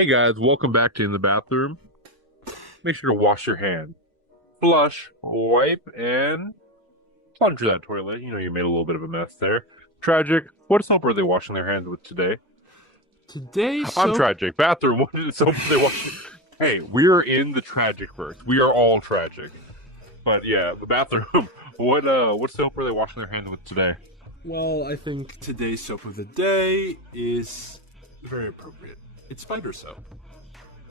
Hey guys, welcome back to In the Bathroom. Make sure to wash your hands. Flush, wipe, and plunge that toilet. You know you made a little bit of a mess there. Tragic, what soap are they washing their hands with today? Today's I'm soap. tragic. Bathroom, what soap are they washing? Hey, we're in the tragic verse. We are all tragic. But yeah, the bathroom. What soap are they washing their hands with today? Well, I think today's soap of the day is very appropriate. It's spider soap.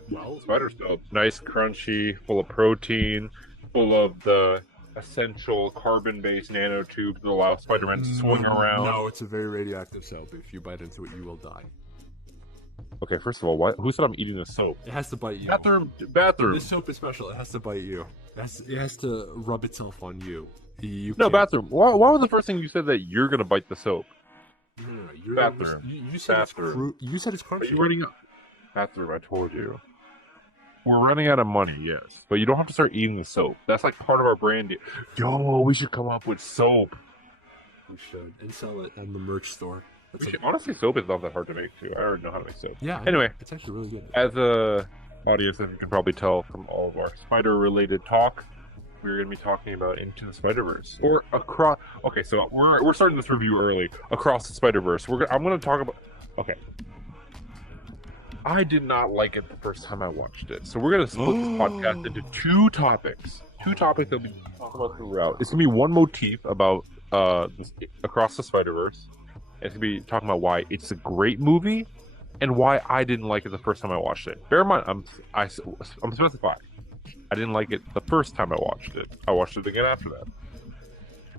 Well, Spider soap. Nice, crunchy, full of protein, full of the essential carbon-based nanotubes that allow Spiderman to swing around. No, it's a very radioactive soap. If you bite into it, you will die. Okay, first of all, who said I'm eating the soap? It has to bite you. Bathroom. This soap is special. It has to bite you. It has to rub itself on you. No, can't- bathroom. Why was the first thing you said that you're gonna bite the soap? No. You're Bathroom. You said Bathroom. you said it's Are crunchy. you running out? Bathroom, I told you. We're running out of money, yes. But you don't have to start eating the soap. That's like part of our brand. Yo, we should come up with soap. We should and sell it at the merch store. Honestly, soap is not that hard to make, too. I already know how to make soap. Yeah. Anyway, It's actually really good. as a audience, as you can probably tell from all of our spider-related talk, we're going to be talking about Into the Spider-Verse. Or across... Okay, so we're starting this review early. Across the Spider-Verse. I'm going to talk about... Okay. I did not like it the first time I watched it. So we're going to split this podcast into two topics. Two topics that we talk about throughout. It's going to be one motif about Across the Spider-Verse. It's going to be talking about why it's a great movie and why I didn't like it the first time I watched it. Bear in mind, I'm specifying. I didn't like it the first time I watched it. I watched it again after that.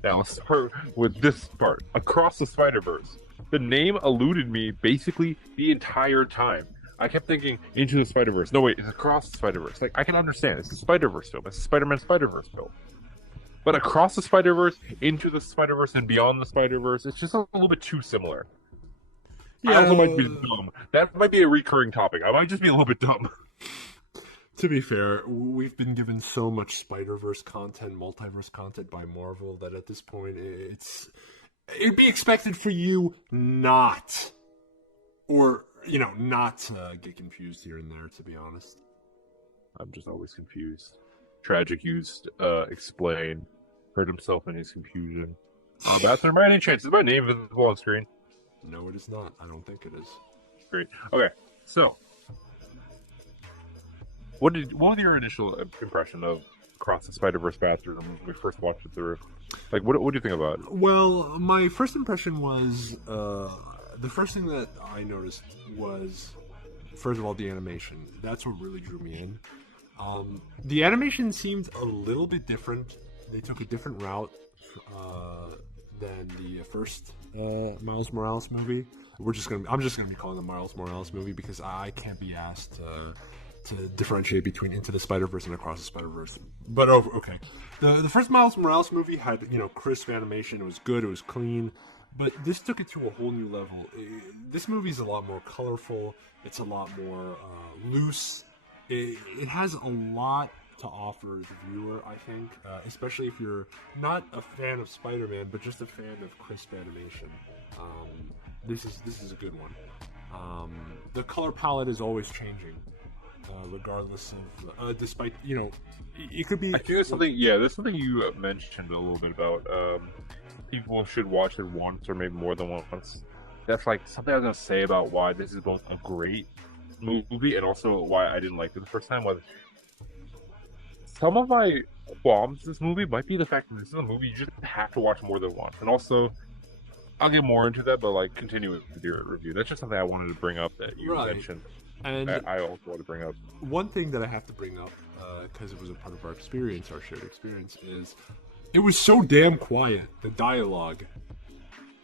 Now let's start with this part. Across the Spider-Verse. The name eluded me basically the entire time. I kept thinking Into the Spider-Verse. No, wait, it's Across the Spider-Verse. Like, I can understand. It's a Spider-Verse film. It's a Spider-Man Spider-Verse film. But Across the Spider-Verse, Into the Spider-Verse, and Beyond the Spider-Verse, it's just a little bit too similar. I also might be dumb. That might be a recurring topic. I might just be a little bit dumb. To be fair, we've been given so much Spider-Verse content, multiverse content by Marvel that at this point it'd be expected for you not to get confused here and there, to be honest. I'm just always confused. Tragic used explain. Hurt himself in his confusion. Bathroom, by any chance, is my name visible on screen? No, it is not. I don't think it is. Great. Okay, so what was your initial impression of Across the Spider-Verse bathroom when we first watched it through? Like, what do you think about it? Well, my first impression was the first thing that I noticed was, first of all, the animation. That's what really drew me in. The animation seemed a little bit different. They took a different route than the first Miles Morales movie. I'm just gonna be calling it the Miles Morales movie because I can't be asked to differentiate between Into the Spider-Verse and Across the Spider-Verse. But okay, the first Miles Morales movie had crisp animation. It was good. It was clean. But this took it to a whole new level. This movie is a lot more colorful. It's a lot more loose. It has a lot to offer the viewer, I think, especially if you're not a fan of Spider-Man, but just a fan of crisp animation. This is a good one. The color palette is always changing, regardless of, despite, it could be... I think there's something you mentioned a little bit about, people should watch it once or maybe more than once. That's like something I was going to say about why this is both a great movie and also why I didn't like it the first time. Some of my qualms this movie might be the fact that this is a movie you just have to watch more than once. And also, I'll get more into that, but continue with your review. That's just something I wanted to bring up that you mentioned. And I also want to bring up. One thing that I have to bring up, because it was a part of our experience, our shared experience, is it was so damn quiet, the dialogue.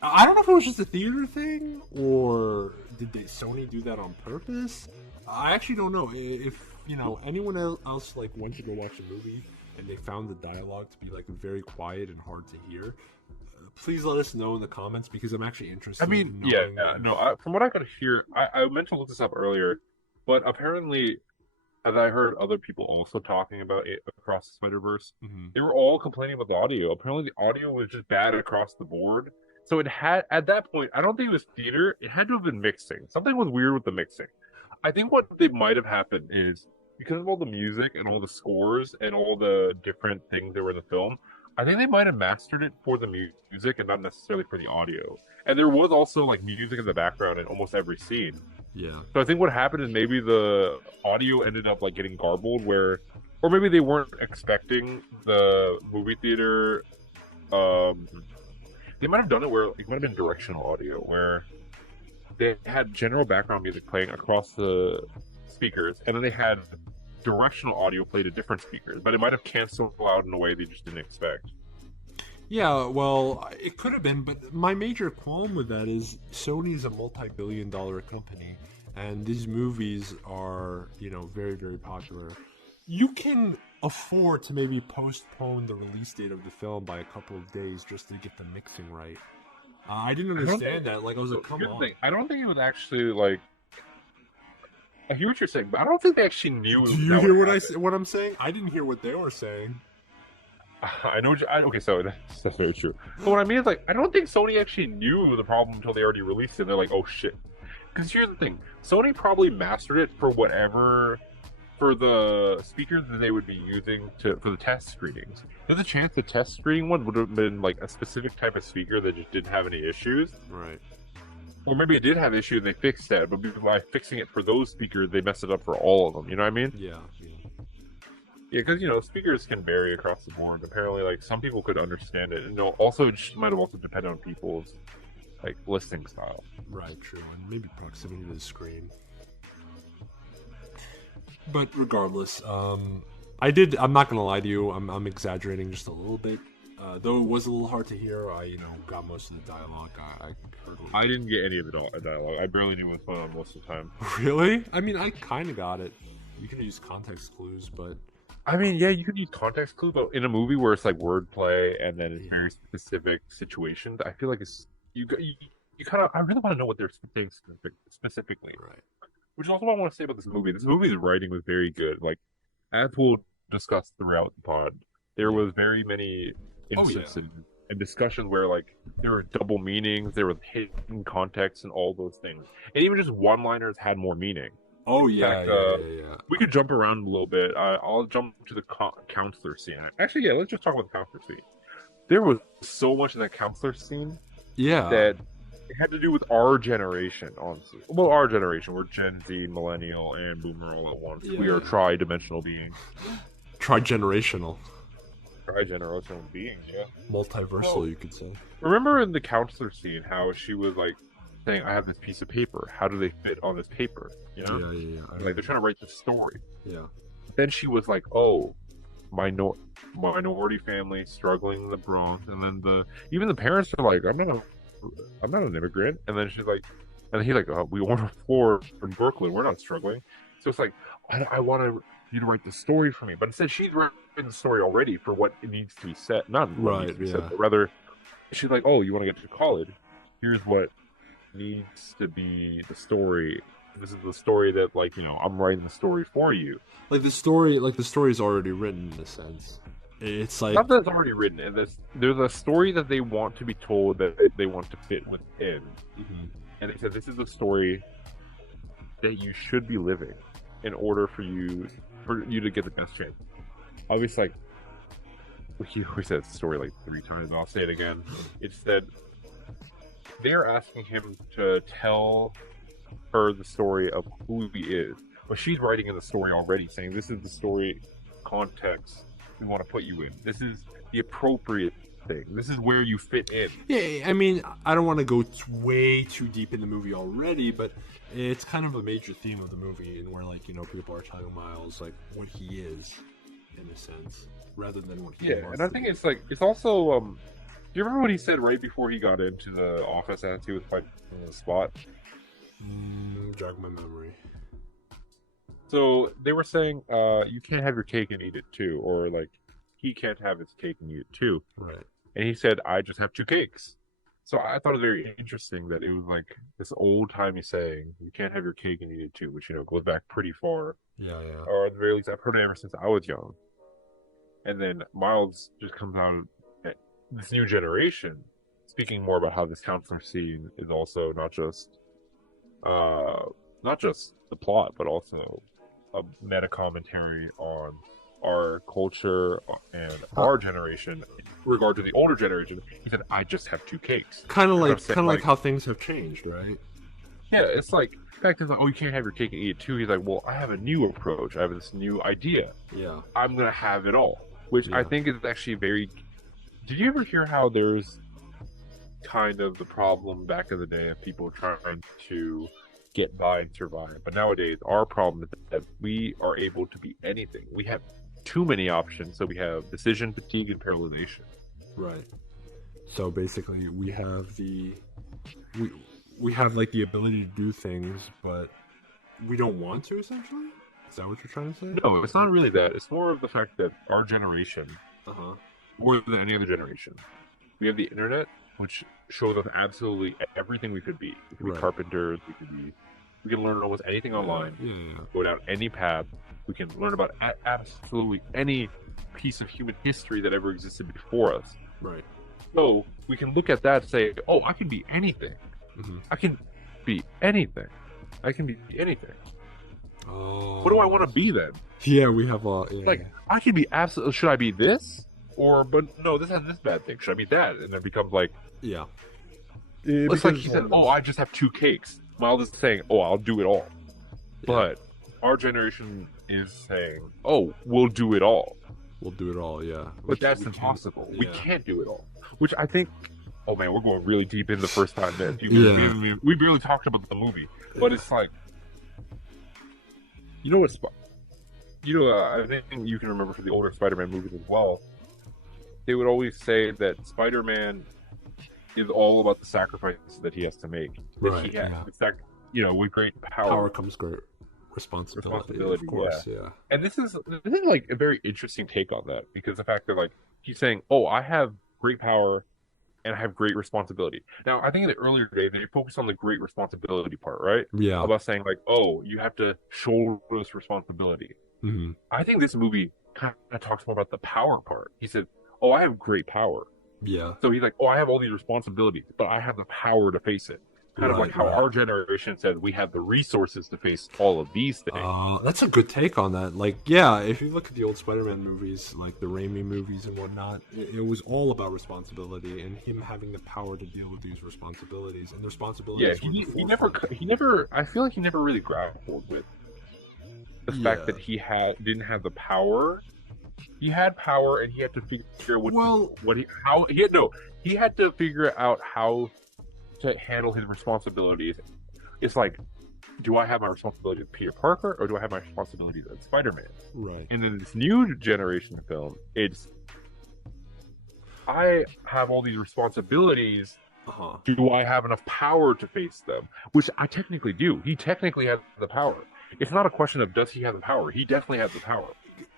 I don't know if it was just a theater thing, or did Sony do that on purpose? I actually don't know. If, anyone else, went to go watch a movie and they found the dialogue to be, very quiet and hard to hear, please let us know in the comments, because I'm actually interested. I mean, from what I could hear, I meant to look this up earlier, but apparently, as I heard other people also talking about it Across the Spider-Verse, they were all complaining about the audio. Apparently, the audio was just bad across the board. So it had, at that point, I don't think it was theater. It had to have been mixing. Something was weird with the mixing. I think what they might have happened is because of all the music and all the scores and all the different things that were in the film, I think they might have mastered it for the music and not necessarily for the audio. And there was also like music in the background in almost every scene. Yeah. So I think what happened is maybe the audio ended up like getting garbled where or maybe they weren't expecting the movie theater um they might have done it where it might have been directional audio where they had general background music playing across the speakers, and then they had directional audio played at different speakers, but it might have canceled out in a way they just didn't expect. Yeah, well, it could have been, but my major qualm with that is Sony's a multi-billion-dollar company, and these movies are, very, very popular. You can afford to maybe postpone the release date of the film by a couple of days just to get the mixing right. I didn't understand that. Like, I was like, come on. I don't think it was actually like. I hear what you're saying, but I don't think they actually knew. Do you hear what I'm saying? I didn't hear what they were saying. I know. Okay, so that's very true. But what I mean is, like, I don't think Sony actually knew the problem until they already released it. They're like, oh shit. Because here's the thing: Sony probably mastered it for whatever, for the speakers that they would be using for the test screenings. There's a chance the test screening one would have been like a specific type of speaker that just didn't have any issues. Right. Or maybe it did have issues and they fixed that, but by fixing it for those speakers, they messed it up for all of them. You know what I mean? Yeah. Yeah, because speakers can vary across the board. Apparently, like some people could understand it, and also it might have also depended on people's like listening style. Right. True, and maybe proximity to the screen. But regardless, I'm not gonna lie to you. I'm exaggerating just a little bit. Though it was a little hard to hear, I got most of the dialogue. I heard. I didn't get any of the dialogue. I barely knew what was going on most of the time. Really? I mean, I kind of got it. You can use context clues, but I mean, yeah, you could use context clues, but in a movie where it's like wordplay and then it's very specific situations, I feel like it's you kind of. I really want to know what they're saying specifically. Right. Which is also what I want to say about this movie. This movie's writing was very good. Like, as we'll discuss throughout the pod, there was very many instances and discussions where like there were double meanings, there was hidden context, and all those things. And even just one-liners had more meaning. Oh In fact, we could jump around a little bit. I'll jump to the counselor scene. Actually, yeah, let's just talk about the counselor scene. There was so much in that counselor scene. Yeah. That it had to do with our generation, honestly. Well, our generation. We're Gen Z, Millennial, and Boomer all at once. Yeah. We are tri-dimensional beings. Tri-generational. Tri-generational beings, yeah. Multiversal, you could say. Remember in the counselor scene how she was like saying, I have this piece of paper. How do they fit on this paper? You know? Yeah. Like they're trying to write the story. Yeah. Then she was like, oh, minority family struggling in the Bronx. And then even the parents are like, I'm not an immigrant. And then she's like, and he's like, we want a floor from Brooklyn. We're not struggling. So it's like, I want you to write the story for me. But instead, she's written the story already for what it needs to be said. Not what needs to be said, but rather, she's like, oh, you want to get to college? Here's what needs to be the story. This is the story that, like, I'm writing the story for you. Like the story is already written in a sense. It's like not that it's already written, and there's a story that they want to be told that they want to fit within. Mm-hmm. And they said this is the story that you should be living in order for you to get the best chance. Obviously, like we said the story like 3 times. I'll say it again. It's that they're asking him to tell her the story of who he is, but she's writing in the story already, saying this is the story context we want to put you in. This is the appropriate thing. This is where you fit in. Yeah, I mean, I don't want to go way too deep in the movie already, but it's kind of a major theme of the movie, and where people are telling Miles like what he is, in a sense, rather than what he wants. And I think it's also do you remember what he said right before he got into the office as he was fighting on the spot? Jog my memory. So they were saying, you can't have your cake and eat it too, or like he can't have his cake and eat it too. Right. And he said, I just have 2 cakes. So I thought it was very interesting that it was like this old timey saying, you can't have your cake and eat it too, which goes back pretty far. Yeah. Or at the very least, I've heard it ever since I was young. And then Miles just comes out at this new generation, speaking more about how this counselor scene is also not just not just the plot, but also a meta commentary on our culture and our generation in regard to the older generation. He said, "I just have two cakes." Kind of And I'm like, saying, like, how things have changed, right? yeah, it's like the fact is like, oh, you can't have your cake and eat it too. He's like, well, I have a new approach. I have this new idea. Yeah. I'm gonna have it all, which I Yeah. think is actually very. Did you ever hear how there's kind of the problem back in the day of people trying to get by and survive, but nowadays our problem is that we are able to be anything. We have too many options, so we have decision fatigue and paralyzation. Right. So basically, we have we have like the ability to do things, but we don't want to. Essentially, is that what you're trying to say? No, it's not really that. It's more of the fact that our generation, more than any other generation, we have the internet, which shows us absolutely everything we could be. We could be Right. carpenters. We can learn almost anything online. Yeah. Go down any path. We can learn about absolutely any piece of human history that ever existed before us. Right. So we can look at that and say, "Oh, I can be anything. Mm-hmm. I can be anything. I can be anything. Oh. What do I want to be then? Yeah, we have a Like, I can be absolutely. Should I be this? Or, but no, this has this bad thing. Should I be that?" And it becomes like, yeah. it's like he said, "Oh, I just have two cakes." Miles is saying, "Oh, I'll do it all." But our generation is saying, "Oh, we'll do it all." We'll do it all, yeah. But that's impossible. We yeah. can't do it all. Which I think, oh man, we're going really deep in the first time that we barely talked about the movie. But it's like, you know what? I think you can remember from the older Spider-Man movies as well. They would always say that Spider-Man is all about the sacrifices that he has to make. Right. He has. Yeah. In fact, with great Power comes great responsibility, of course, yeah. And this is like a very interesting take on that, because the fact that like he's saying, "Oh, I have great power and I have great responsibility." Now, I think in the earlier days they focused on the great responsibility part, right? Yeah. About saying like, "Oh, you have to shoulder this responsibility." Mm-hmm. I think this movie kind of talks more about the power part. He said, "Oh, I have great power." Yeah. So he's like, "Oh, I have all these responsibilities, but I have the power to face it." Kind of like how our generation said we have the resources to face all of these things. That's a good take on that. Like, yeah, if you look at the old Spider-Man movies, like the Raimi movies and whatnot, it was all about responsibility and him having the power to deal with these responsibilities. And the responsibilities. Yeah, he never. I feel like he never really grappled with the fact that he didn't have the power. He had power, and he had to figure he had to figure out how to handle his responsibilities. It's like, do I have my responsibilities as Peter Parker, or do I have my responsibilities as Spider-Man? Right. And then this new generation film, it's, I have all these responsibilities. Do I have enough power to face them? Which I technically do. He technically has the power. It's not a question of does he have the power. He definitely has the power.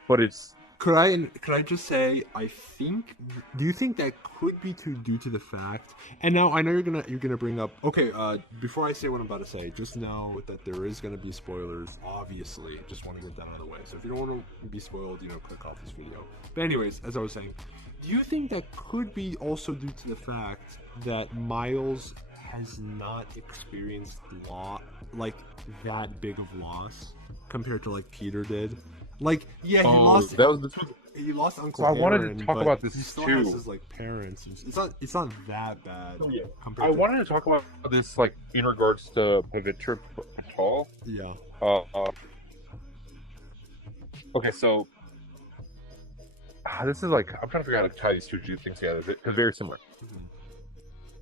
But it's, Could I just say, do you think that could be due to the fact, and now I know you're gonna bring up, okay, before I say what I'm about to say, just know that there is gonna be spoilers, obviously, just want to get that out of the way, so if you don't want to be spoiled, click off this video. But anyways, as I was saying, do you think that could be also due to the fact that Miles has not experienced that big of loss compared to like Peter did? Like, yeah, he lost. He lost Uncle. So I wanted Aaron, to talk about this he still too. Has his parents. It's not that bad. Oh, yeah. I wanted to talk about this in regards to Pavitra Patel. Yeah. Okay, so this is I'm trying to figure out how to tie these two things together because they're very similar. Mm-hmm.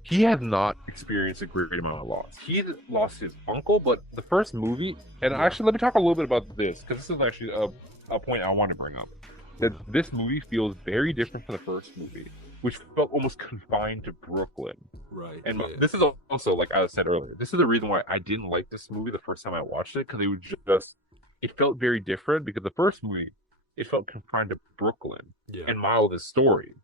He had not experienced a great amount of loss. He lost his uncle, but the first movie, and actually, let me talk a little bit about this, because this is actually a point I want to bring up. That this movie feels very different from the first movie, which felt almost confined to Brooklyn. Right. And this is also, like I said earlier, this is the reason why I didn't like this movie the first time I watched it, because it felt very different, because the first movie, it felt confined to Brooklyn and Miles' story.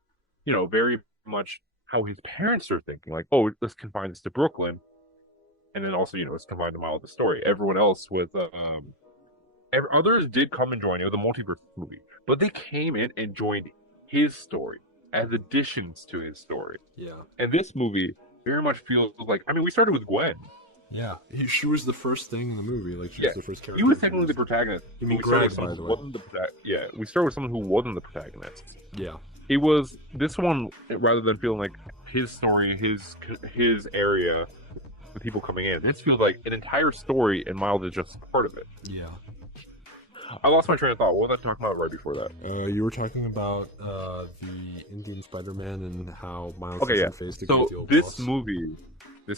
Very much how his parents are thinking, like, oh, let's confine this to Brooklyn, and then also, it's confined to Miles' story. Everyone else others did come and join the multiverse movie, but they came in and joined his story as additions to his story. Yeah. And this movie very much feels like, we started with Gwen. Yeah, she was the first thing in the movie. Like, she was the first character. He was technically the protagonist. You mean We Greg, started by with the someone way. who wasn't we start with someone who wasn't the protagonist. Yeah. It was this one, rather than feeling like his story, his area, the people coming in. This feels like an entire story, and Miles is just part of it. Yeah. I lost my train of thought. What was I talking about right before that? You were talking about the Indian Spider-Man and how Miles Okay, yeah. hasn't faced a So great deal of this loss.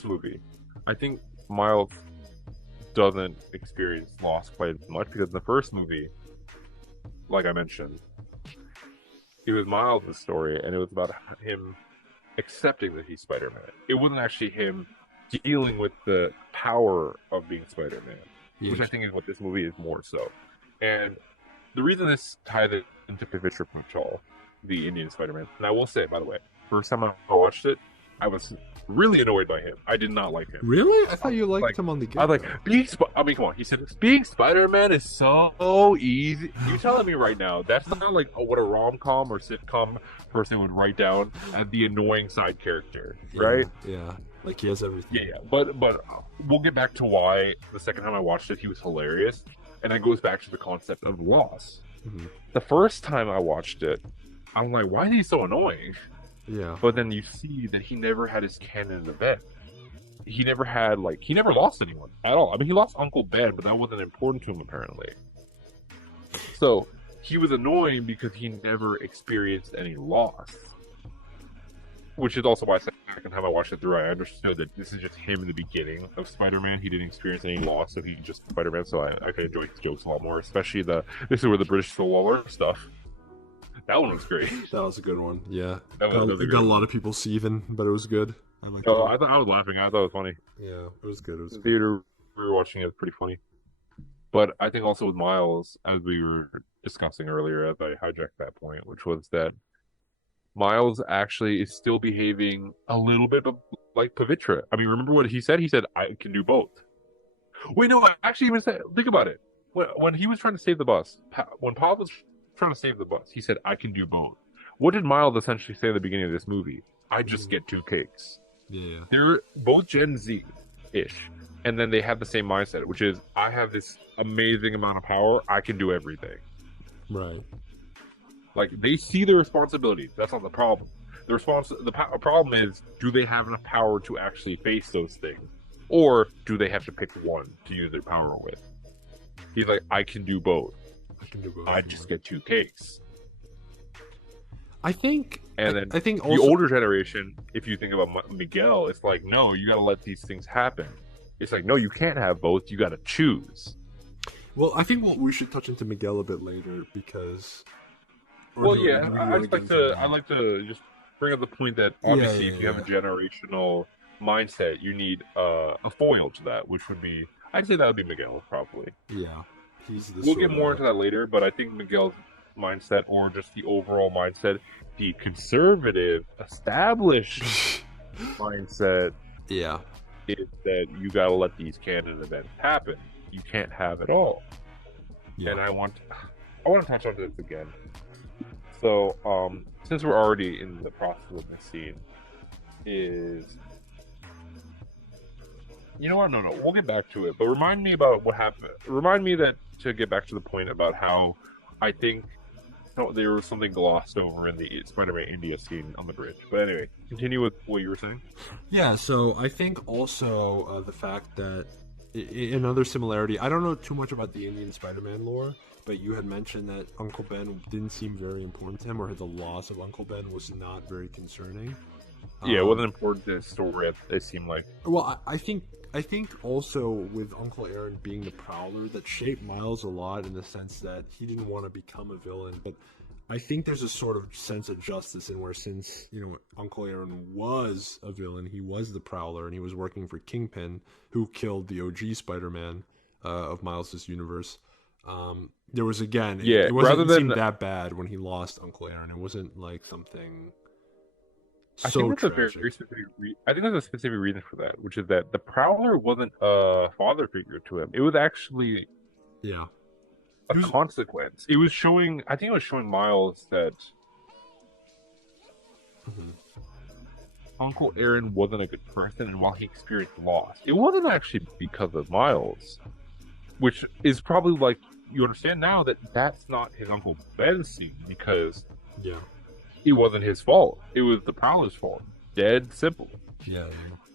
movie, I think Miles doesn't experience loss quite as much because in the first movie, like I mentioned, it was Miles' story, and it was about him accepting that he's Spider-Man. It wasn't actually him dealing with the power of being Spider-Man, which I think is what this movie is more so. And the reason this ties it into Picture Patrol, the Indian Spider-Man, and I will say, by the way, first time I watched it, I was really annoyed by him. I did not like him. Really? I thought you liked him on the I get-go. was like, come on. He said, being Spider-Man is so easy. You telling me right now, that's not like what a rom-com or sitcom person would write down as the annoying side character, right? Yeah. Like, he has everything. Yeah. But we'll get back to why the second time I watched it, he was hilarious. And that goes back to the concept of loss. Mm-hmm. The first time I watched it, I'm like, why is he so annoying? Yeah. But then you see that he never had his canon in the bed. He never lost anyone at all. I mean, he lost Uncle Ben, but that wasn't important to him, apparently. So, he was annoying because he never experienced any loss. Which is also why second time I watched it through, I understood that this is just him in the beginning of Spider-Man. He didn't experience any loss, so he's just Spider-Man, so I can enjoy his jokes a lot more, especially this is where the British stole all our stuff. That one was great. That was a good one. Yeah. That was It got a lot of people seething, but it was good. I liked Oh, it. I was laughing. I thought it was funny. Yeah, it was good. It was The good. theater we were watching it was pretty funny. But I think also with Miles, as we were discussing earlier, as I hijacked that point, which was that Miles actually is still behaving a little bit like Pavitra. I mean, remember what he said? He said, I can do both. Wait, no, I actually even said, think about it. When he was trying to save the bus, when Paul was trying to save the bus, he said, I can do both. What did Miles essentially say at the beginning of this movie? I just get two cakes. Yeah. They're both Gen Z-ish. And then they have the same mindset, which is, I have this amazing amount of power. I can do everything. Right. Like, they see the responsibility. That's not the problem. The problem is, do they have enough power to actually face those things? Or do they have to pick one to use their power with? He's like, I can do both. I can do both. I just get two cakes. I think. And then I think the also, older generation, if you think about Miguel, it's like, no, you got to let these things happen. It's like, no, you can't have both. You got to choose. Well, I think we should touch into Miguel a bit later because. Well, yeah, I'd like to just bring up the point that obviously, if you have a generational mindset, you need a foil to that, which would be, I'd say that would be Miguel, probably. Yeah, we'll get more into that later, but I think Miguel's mindset, or just the overall mindset, the conservative, established mindset, yeah, is that you got to let these canon events happen. You can't have it all. Yeah. And I want to touch on this again. So, since we're already in the process of this scene, you know what? No, we'll get back to it. But remind me about what happened. Remind me to get back to the point about how I think there was something glossed over in the Spider-Man India scene on the bridge. But anyway, continue with what you were saying. Yeah, so I think also the fact that another similarity, I don't know too much about the Indian Spider-Man lore, but you had mentioned that Uncle Ben didn't seem very important to him, or the loss of Uncle Ben was not very concerning. Yeah, it wasn't important to his story, it seemed like. Well, I think also with Uncle Aaron being the Prowler, that shaped Miles a lot in the sense that he didn't want to become a villain, but I think there's a sort of sense of justice in where, since, Uncle Aaron was a villain, he was the Prowler, and he was working for Kingpin, who killed the OG Spider-Man of Miles' universe. There was, again, it wasn't seem that bad when he lost Uncle Aaron. It wasn't like something so I think that's tragic. a very specific I think there's a specific reason for that, which is that the Prowler wasn't a father figure to him. It was actually a consequence. It was showing, I think it was showing Miles that Uncle Aaron wasn't a good person, and while he experienced loss, it wasn't actually because of Miles, which is probably like you understand now that that's not his Uncle Ben's scene because Yeah. it wasn't his fault. It was the Prowler's fault. Dead simple. Yeah.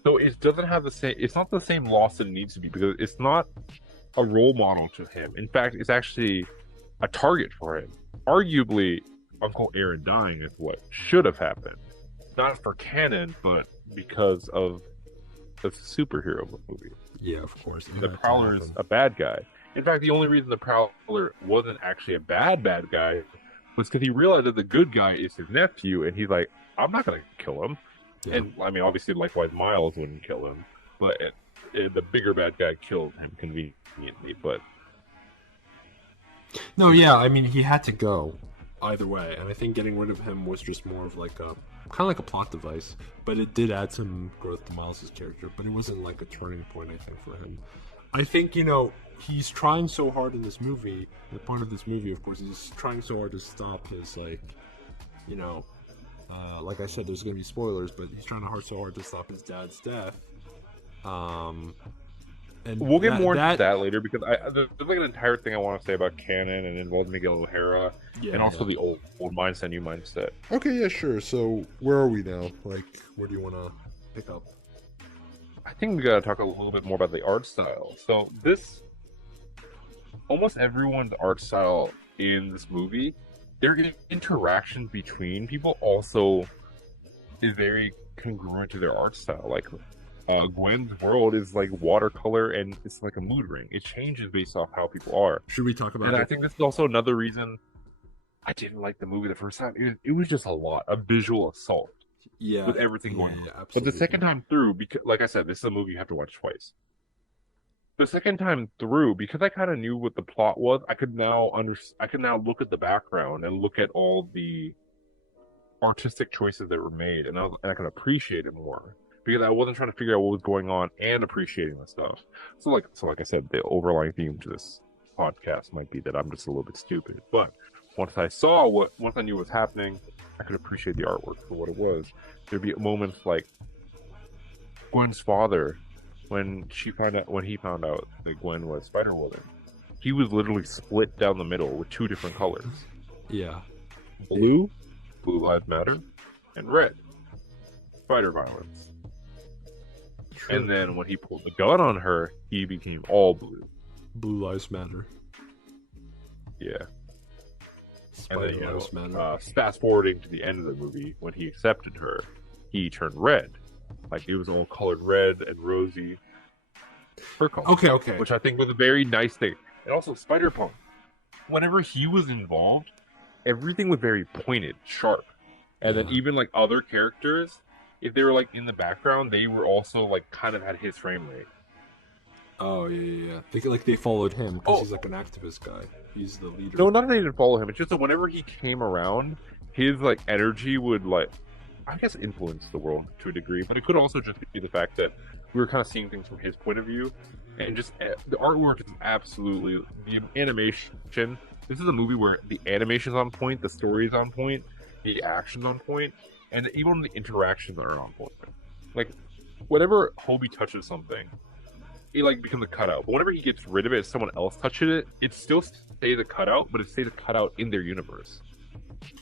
So it doesn't have the same. It's not the same loss that it needs to be because it's not a role model to him. In fact, it's actually a target for him. Arguably, Uncle Aaron dying is what should have happened. Not for canon, but because of the superhero movie. Yeah, of course. The Prowler's a bad guy. In fact, the only reason the Prowler wasn't actually a bad guy was because he realized that the good guy is his nephew, and he's like, I'm not going to kill him. Yeah. And, I mean, obviously, likewise, Miles wouldn't kill him, but the bigger bad guy killed him conveniently, but... No, yeah, I mean, he had to go either way, and I think getting rid of him was just more of like a... kind of like a plot device, but it did add some growth to Miles' character, but it wasn't like a turning point, I think, for him. I think, you know, he's trying so hard in this movie, the point of this movie, of course, is trying so hard to stop his, like, you know, like I said, there's going to be spoilers, but he's trying so hard to stop his dad's death. And we'll get more into that later, because there's like an entire thing I want to say about canon and involves Miguel O'Hara, and also the old mindset, new mindset. Okay, yeah, sure. So, where are we now? Like, where do you want to pick up? I think we gotta talk a little bit more about the art style. So almost everyone's art style in this movie, their interaction between people also is very congruent to their art style. Like, Gwen's world is like watercolor, and it's like a mood ring. It changes based off how people are. Should we talk about And it? I think this is also another reason I didn't like the movie the first time. It was just a visual assault. Yeah, with everything going on. Absolutely. But the second time through, because like I said, this is a movie you have to watch twice. The second time through, because I kind of knew what the plot was, I could now look at the background and look at all the artistic choices that were made, and I can appreciate it more because I wasn't trying to figure out what was going on and appreciating the stuff. So like I said, the overlying theme to this podcast might be that I'm just a little bit stupid. But once I knew what was happening, I could appreciate the artwork for what it was. There'd be moments like Gwen's father, when he found out that Gwen was Spider-Woman, he was literally split down the middle with two different colors. Yeah. Blue Lives Matter, and red, Spider Violence. True. And then when he pulled the gun on her, he became all blue. Blue Lives Matter. Yeah. And then, fast forwarding to the end of the movie, when he accepted her, he turned red. Like, it was all colored red and rosy. Her color. Okay. Which I think was a very nice thing. And also, Spider-Punk. Whenever he was involved, everything was very pointed, sharp. And then even, like, other characters, if they were, like, in the background, they were also, like, kind of had his frame rate. Oh, yeah. They followed him, because he's, like, an activist guy. He's the leader. No, not that they didn't follow him. It's just that whenever he came around, his, like, energy would, like, I guess influence the world to a degree, but it could also just be the fact that we were kind of seeing things from his point of view, and just the artwork is absolutely, the animation. This is a movie where the animation's on point, the story is on point, the action's on point, and even the interactions are on point. Like, whenever Hobie touches something, it like becomes a cutout. But whenever he gets rid of it, someone else touches it, it still stays a cutout, but it stays a cutout in their universe.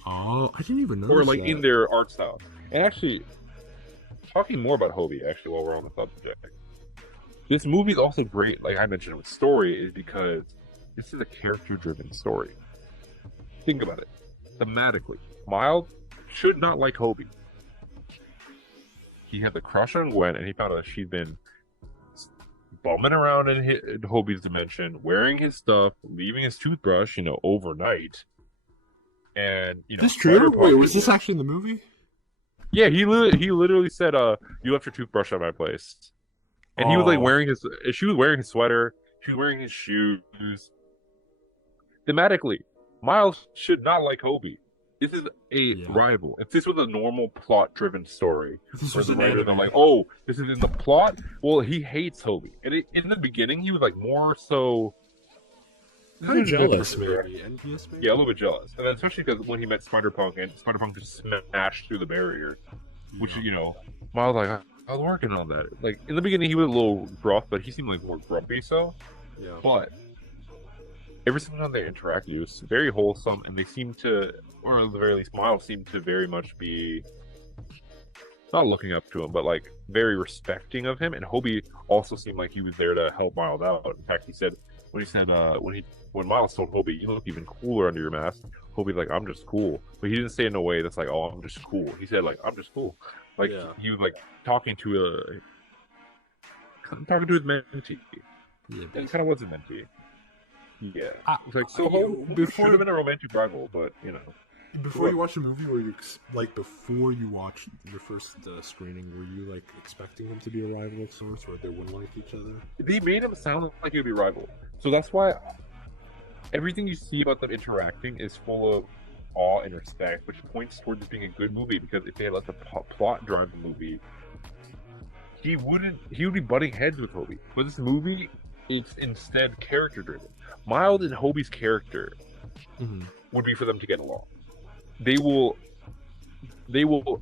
Oh, I didn't even know. Or like in their art style. And actually, talking more about Hobie, actually, while we're on the subject, this movie is also great, like I mentioned with story, is because this is a character-driven story. Think about it. Thematically, Miles should not like Hobie. He had the crush on Gwen, and he found out she'd been bumming around in Hobie's dimension, wearing his stuff, leaving his toothbrush, overnight. And, Is this true? Wait, was this actually in the movie? Yeah, he literally said, you left your toothbrush at my place. And he was like she was wearing his sweater, she was wearing his shoes. Thematically, Miles should not like Hobie. This is a rival. If this was a normal plot-driven story, this was an writer, they're like, oh, this is in the plot? Well, he hates Hobie. And in the beginning, he was like more so... kind of jealous, maybe. Envious, maybe? Yeah, a little bit jealous. And then especially because when he met Spider-Punk, and Spider-Punk just smashed through the barrier. Which, Miles like I was working on that. Like in the beginning, he was a little rough, but he seemed like more grumpy. So, Yeah. but every single time they interacted, it was very wholesome, and they seemed to, or at the very least, Miles seemed to very much be not looking up to him, but like very respecting of him. And Hobie also seemed like he was there to help Miles out. In fact, he said when Miles told Hobie, "You look even cooler under your mask," Hobie's like, "I'm just cool," but he didn't say it in a way that's like, "Oh, I'm just cool." He said like, "I'm just cool," like Yeah. he was like talking to his mentee. Yeah, It kind of was a mentee. Yeah, it's like so. Before Should have been a romantic rival, but you know. Before you watch the movie, were you like before you watched your first screening, were you like expecting them to be a rival of sorts, or they wouldn't like each other? They made him sound like he would be rival, so that's why everything you see about them interacting is full of awe and respect, which points towards it being a good movie. Because if they had let the plot drive the movie, he would be butting heads with Hobie. But this movie, it's instead character driven. Miles and Hobie's character would be for them to get along. They will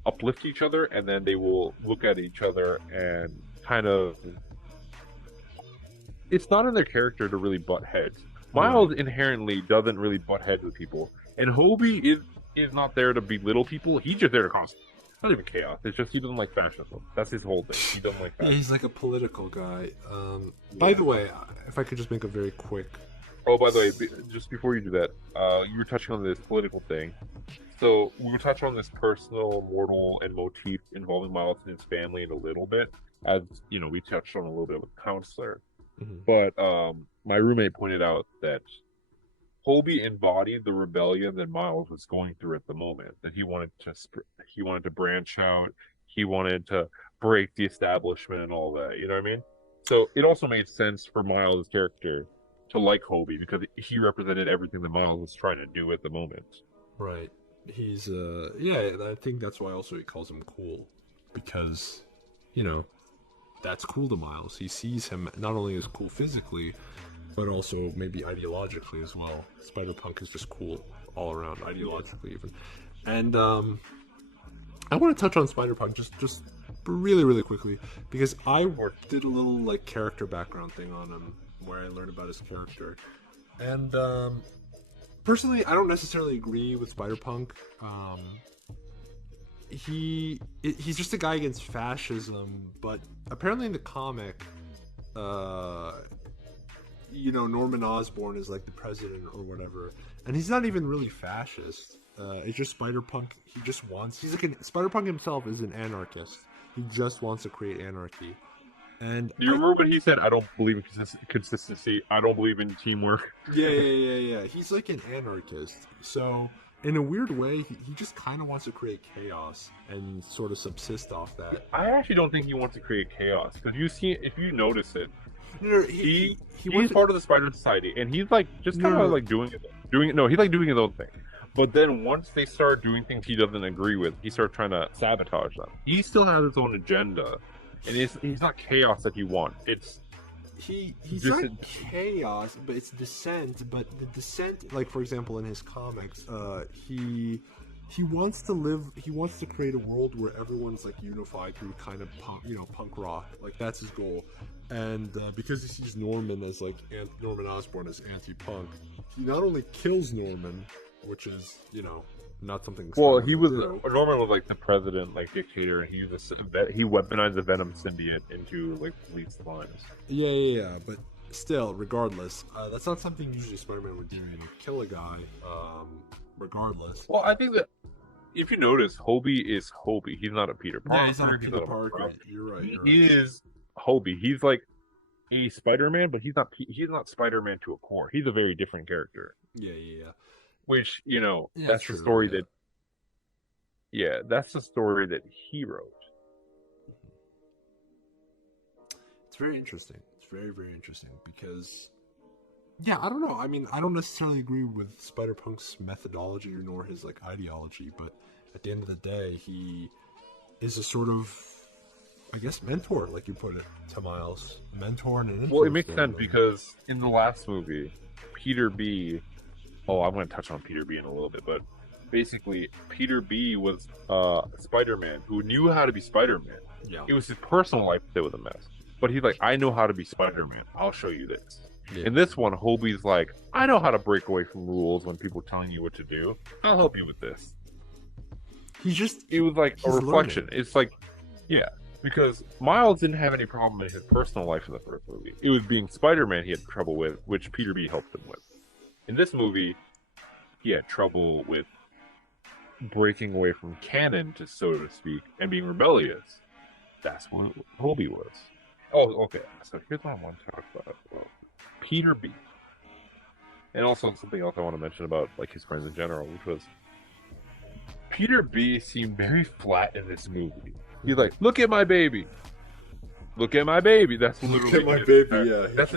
uplift each other, and then they will look at each other and kind of. It's not in their character to really butt heads. Miles inherently doesn't really butt heads with people, and Hobie is not there to belittle people. He's just there to cause not even chaos. It's just he doesn't like fascism. That's his whole thing. He doesn't like fascism. Yeah, he's like a political guy. By the way, if I could just make a very quick. Oh, by the way, just before you do that, you were touching on this political thing. So we will touch on this personal, mortal, and motif involving Miles and his family in a little bit, as you know, we touched on a little bit with the counselor. But my roommate pointed out that Hobie embodied the rebellion that Miles was going through at the moment. That he wanted to branch out, he wanted to break the establishment and all that. You know what I mean? So it also made sense for Miles' character to like Hobie because he represented everything that Miles was trying to do at the moment. Right. He's yeah, I think that's why also he calls him cool, because you know that's cool to Miles. He sees him not only as cool physically, but also maybe ideologically as well. Spider-Punk is just cool all around, ideologically even. And I want to touch on Spider-Punk just really quickly, because I did a little like character background thing on him where I learned about his character. And personally, I don't necessarily agree with Spider-Punk. He's just a guy against fascism, but apparently in the comic, you know, Norman Osborn is like the president or whatever, and he's not even really fascist. It's just Spider-Punk. Spider-Punk himself is an anarchist. He just wants to create anarchy. And do you remember when he said, "I don't believe in consistency. I don't believe in teamwork"? Yeah. He's like an anarchist. So in a weird way, he just kind of wants to create chaos and sort of subsist off that. I actually don't think he wants to create chaos, because if you notice it, he's part of the Spider Society, and he's like just kind of like doing it. He's like doing his own thing. But then once they start doing things he doesn't agree with, he starts trying to sabotage them. He still has his own agenda, and he's not chaos that he wants. He's not chaos, but it's dissent. But the dissent, like for example, in his comics, he wants to create a world where everyone's like unified through kind of punk rock. Like that's his goal. And because he sees Norman Osborn as anti-punk, he not only kills Norman, which is not something. Well, Norman was like the president, like dictator, and he weaponized the Venom symbiote into like police lines. Yeah, but still, regardless, that's not something usually Spider-Man would do. Kill a guy, regardless. Well, I think that if you notice, Hobie is Hobie. He's not a Peter Parker. Yeah, he's not a Peter Parker. You're right. He is Hobie. He's like a Spider-Man, but he's not Spider-Man to a core. He's a very different character. Yeah. Which, that's the story that... Yeah, that's the story that he wrote. It's very interesting. It's very, very interesting because... Yeah, I don't know. I mean, I don't necessarily agree with Spider-Punk's methodology nor his, like, ideology, but at the end of the day, he is a sort of, I guess, mentor, like you put it, to Miles. Mentor and an influence. Well, it makes sense because in the last movie, Peter B... Oh, I'm going to touch on Peter B in a little bit, but basically Peter B was Spider-Man who knew how to be Spider-Man. Yeah. It was his personal life that was a mess. But he's like, I know how to be Spider-Man. I'll show you this. Yeah. In this one, Hobie's like, I know how to break away from rules when people are telling you what to do. I'll help you with this. It was like a reflection. Learning. It's like, yeah, because Miles didn't have any problem in his personal life in the first movie. It was being Spider-Man he had trouble with, which Peter B helped him with. In this movie, he had trouble with breaking away from canon, so to speak, and being rebellious. That's what Hobie was. Oh, okay. So here's what I want to talk about. Peter B. And also something else I want to mention about like his friends in general, which was Peter B seemed very flat in this movie. He's like, look at my baby. Look at my baby. That's literally Look at my baby, yeah. That's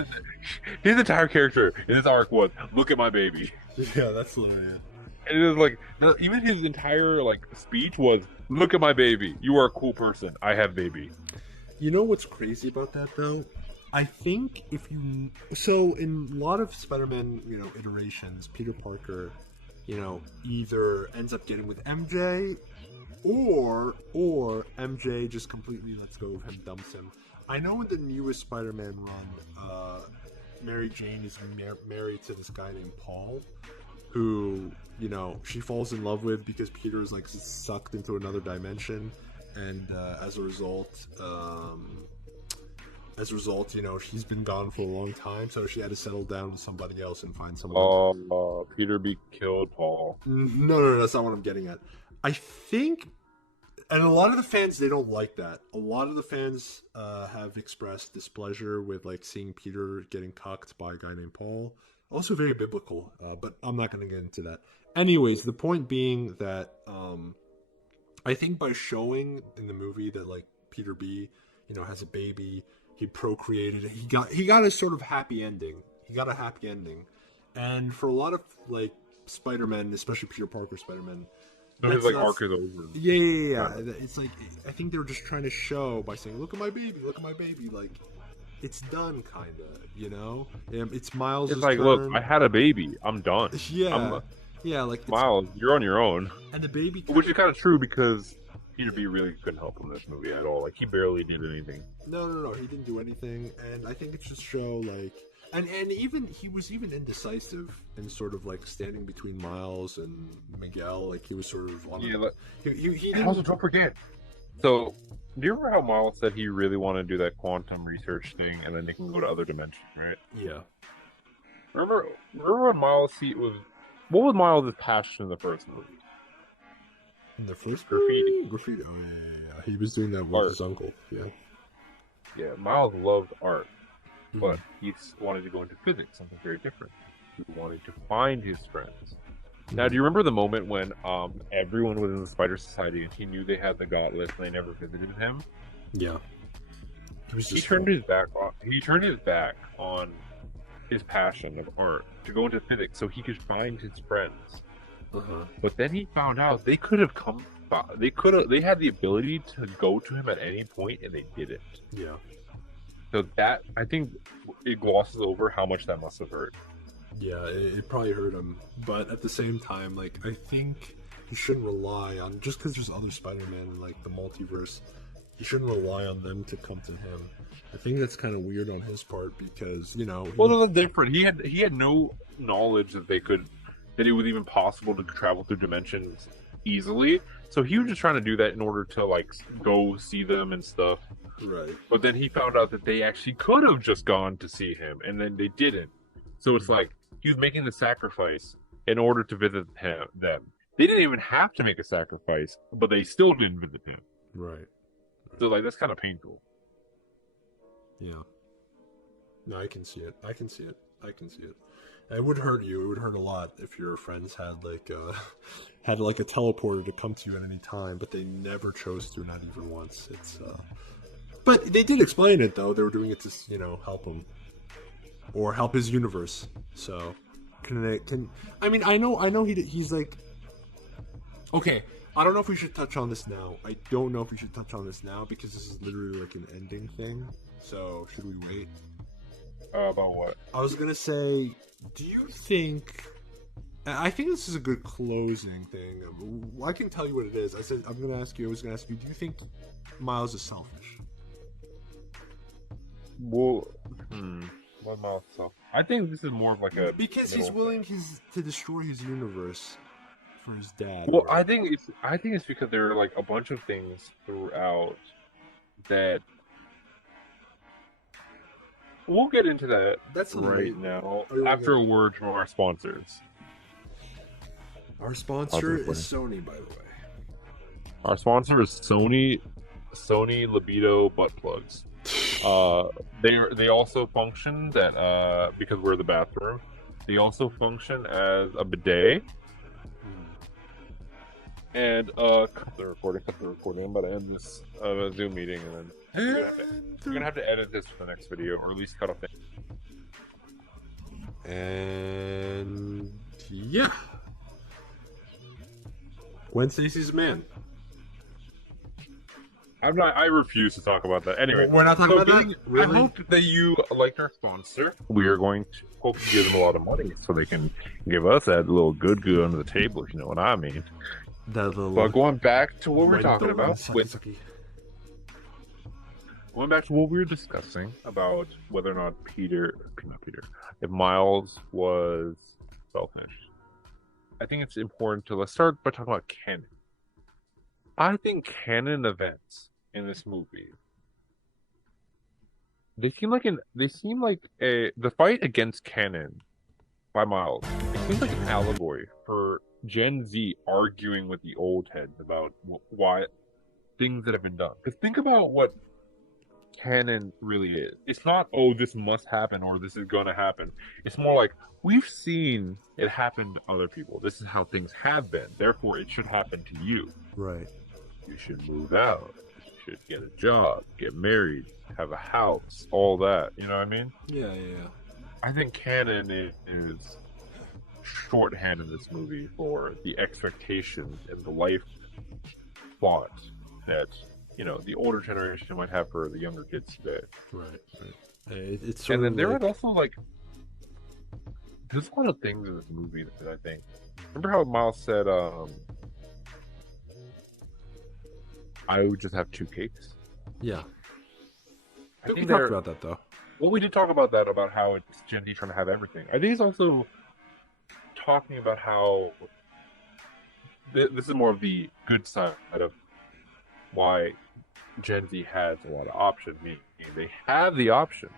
his entire character in this arc was, look at my baby. Yeah, that's hilarious. And it was like, even his entire like speech was, look at my baby. You are a cool person. I have baby. You know what's crazy about that though? I think so in a lot of Spider-Man, iterations, Peter Parker, either ends up getting with MJ or MJ just completely lets go of him, dumps him. I know in the newest Spider-Man run, Mary Jane is married to this guy named Paul, who, she falls in love with because Peter's like sucked into another dimension, and as a result, she's been gone for a long time, so she had to settle down with somebody else and find someone. Peter B killed Paul. No, that's not what I'm getting at. I think, and a lot of the fans, they don't like that. A lot of the fans have expressed displeasure with like seeing Peter getting cucked by a guy named Paul. Also very biblical, but I'm not going to get into that. Anyways, the point being that I think by showing in the movie that like Peter B, has a baby, he procreated, he got a sort of happy ending. He got a happy ending, and for a lot of like Spider-Man, especially Peter Parker Spider-Man, his like arc is over. Yeah. It's like I think they were just trying to show by saying, "Look at my baby, look at my baby." Like it's done, kind of. It's Miles'. It's like, turn. look, I had a baby. I'm done. Yeah, like Miles, you're on your own. And the baby, which is kind of true because Peter B really couldn't help in this movie at all. Like he barely did anything. No, he didn't do anything, and I think it's just show like. And even he was even indecisive and sort of like standing between Miles and Miguel. Like he was sort of on. Yeah. He also, don't forget. So, do you remember how Miles said he really wanted to do that quantum research thing, and then they can go to other dimensions, right? Yeah. Remember when Miles what was Miles' passion in the first movie? In the first graffiti. Graffiti. Oh yeah. He was doing that with his uncle. Yeah. Yeah. Miles loved art. But he wanted to go into physics, something very different. He wanted to find his friends. Now, do you remember the moment when everyone was in the Spider Society and he knew they had the Gauntlet and they never visited him? Yeah. He turned his back on his passion of art to go into physics so he could find his friends. But then he found out they could have come. They had the ability to go to him at any point, and they didn't. Yeah. So that, I think, it glosses over how much that must have hurt. Yeah, it probably hurt him. But at the same time, like, I think he shouldn't rely on, just because there's other Spider-Man in, like, the multiverse, he shouldn't rely on them to come to him. I think that's kind of weird on his part because, Well, that's different. He had no knowledge that that it was even possible to travel through dimensions easily. So he was just trying to do that in order to, like, go see them and stuff. Right. But then he found out that they actually could have just gone to see him, and then they didn't. So it's like he was making the sacrifice in order to visit them. They didn't even have to make a sacrifice, but they still didn't visit him. Right. So like that's kind of painful. Yeah. No, I can see it. It would hurt you. It would hurt a lot if your friends had like a teleporter to come to you at any time, but they never chose to, not even once. But they did explain it, though. They were doing it to, help him. Or help his universe. So, I know he's like... Okay, I don't know if we should touch on this now. I don't know if we should touch on this now, because this is literally like an ending thing. So, should we wait? About what? I was gonna say, do you think I think this is a good closing thing. I can tell you what it is. I was going to ask you, do you think Miles is selfish? Well, what Miles self? I think this is more of like a because he's willing to destroy his universe for his dad. Well, I think it's because there are like a bunch of things throughout that. We'll get into that right now after a word from our sponsors. Our sponsor is Sony, by the way. Our sponsor is Sony Libido butt plugs. They also function that because we're the bathroom. They also function as a bidet. And cut the recording. I'm about to end this Zoom meeting, and then you're gonna have to edit this for the next video, or at least cut off things. And yeah. Gwen Stacy's a man. I refuse to talk about that. Anyway, we're not talking about that. Really? I hope that you liked our sponsor. We are going to hopefully give them a lot of money so they can give us that little good under the table, if you know what I mean. But going back to what we were talking about, going back to what we were discussing about whether or not if Miles was selfish. I think it's important to let's start by talking about canon. I think canon events in this movie, they seem like the fight against canon by Miles. It seems like an allegory for Gen Z arguing with the old heads about why things that have been done. Because think about what canon really is. It's not, oh, this must happen or this is gonna happen. It's more like, we've seen it happen to other people. This is how things have been. Therefore, it should happen to you. Right. You should move out. You should get a job, get married, have a house, all that. You know what I mean? Yeah. I think canon is shorthand in this movie for the expectations and the life plot that the older generation might have for the younger kids today. Right. It's and then there was also like there's a lot of things in this movie that I think. Remember how Miles said, "I would just have two cakes." Yeah. I think we talked about that though. Well, we did talk about that, about how it's Gen Z trying to have everything. I think he's also talking about how this is more of the good side of why Gen Z has a lot of options. Meaning they have the option,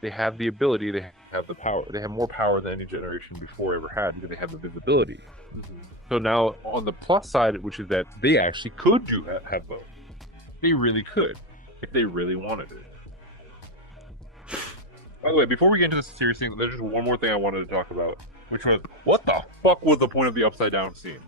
they have the ability, they have the power. They have more power than any generation before ever had because they have the visibility. Mm-hmm. So now on the plus side, which is that they actually could have both. They really could if they really wanted it. By the way, before we get into this serious thing, there's just one more thing I wanted to talk about, which was, what the fuck was the point of the upside down scene?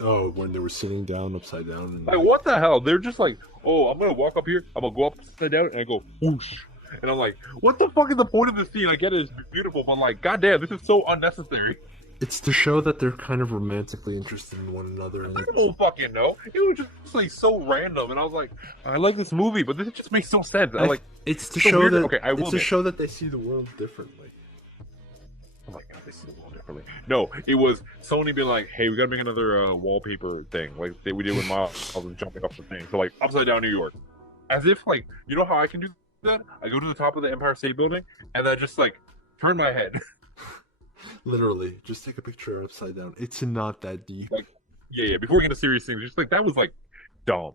Oh, when they were sitting down upside down. And... like, what the hell? They're just like, oh, I'm gonna walk up here, I'm gonna go upside down, and I go whoosh. And I'm like, what the fuck is the point of this scene? I get it, it's beautiful, but like, goddamn, this is so unnecessary. It's to show that they're kind of romantically interested in one another. I don't fucking know. It was just like so random, and I was like, I like this movie, but this just makes no sense. It's to show that. Okay, it's to show that they see the world differently. Oh my god, they see the world differently. No, it was Sony being like, hey, we gotta make another wallpaper thing, like we did with Miles jumping off the thing. So like upside down New York, as if like, you know how I can do that? I go to the top of the Empire State Building, and then just like turn my head. Literally, just take a picture upside down. It's not that deep. Like, yeah. Before we get to serious things, just like that was like dumb.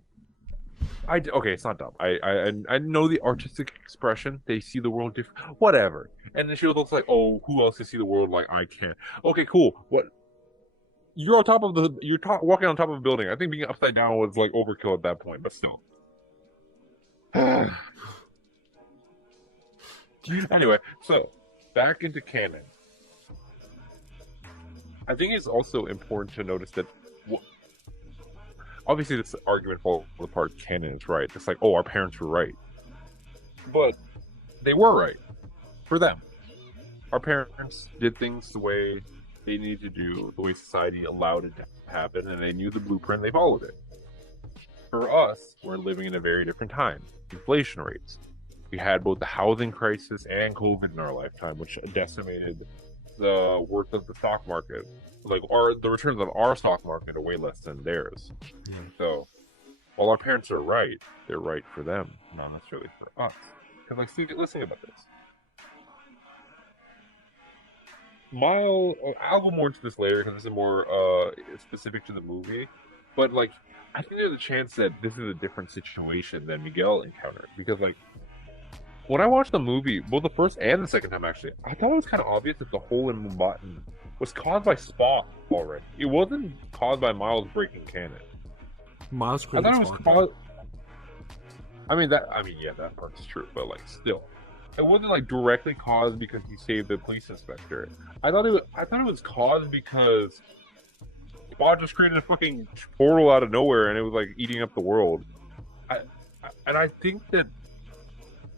Okay, it's not dumb. I know the artistic expression. They see the world different. Whatever. And then she was also like, "Oh, who else can see the world like I can?" Okay, cool. What? You're on top of walking on top of a building. I think being upside down was like overkill at that point, but still. Anyway, so back into canon. I think it's also important to notice that, obviously, this argument falls apart. Canon is right. It's like, oh, our parents were right, but they were right for them. Our parents did things the way they needed to do, the way society allowed it to happen, and they knew the blueprint. They followed it. For us, we're living in a very different time. Inflation rates. We had both the housing crisis and COVID in our lifetime, which decimated the worth of the stock market, like the returns of our stock market are way less than theirs. Yeah. So while our parents are right, they're right for them, not necessarily for us. Because like, see, let's think about this. I'll go more into this later because this is more specific to the movie. But like, I think there's a chance that this is a different situation than Miguel encountered because like, when I watched the movie, both the first and the second time actually, I thought it was kind of obvious that the hole in Mumbai was caused by Spock already. It wasn't caused by Miles breaking canon. Miles I thought it was caused. Yeah, that part's true, but like, still, it wasn't like directly caused because he saved the police inspector. I thought it was caused because Spock just created a fucking portal out of nowhere and it was like eating up the world. I think that.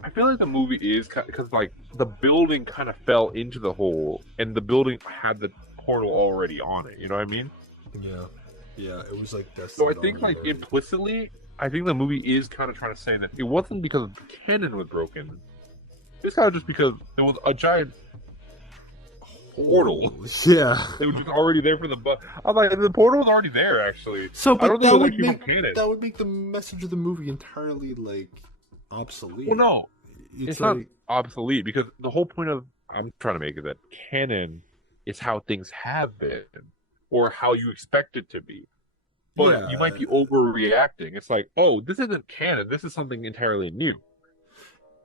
I feel like the movie is because like the building kind of fell into the hole, and the building had the portal already on it. You know what I mean? Yeah. It was like that. So I think like implicitly, I think the movie is kind of trying to say that it wasn't because the cannon was broken. It's kind of just because there was a giant portal. Yeah, it was just already there for the. I'm like, the portal was already there actually. So, but I don't think that would make the message of the movie entirely like obsolete. Well, no, it's like, not obsolete because the whole point of I'm trying to make is that canon is how things have been or how you expect it to be. But you might be overreacting. It's like, oh, this isn't canon. This is something entirely new.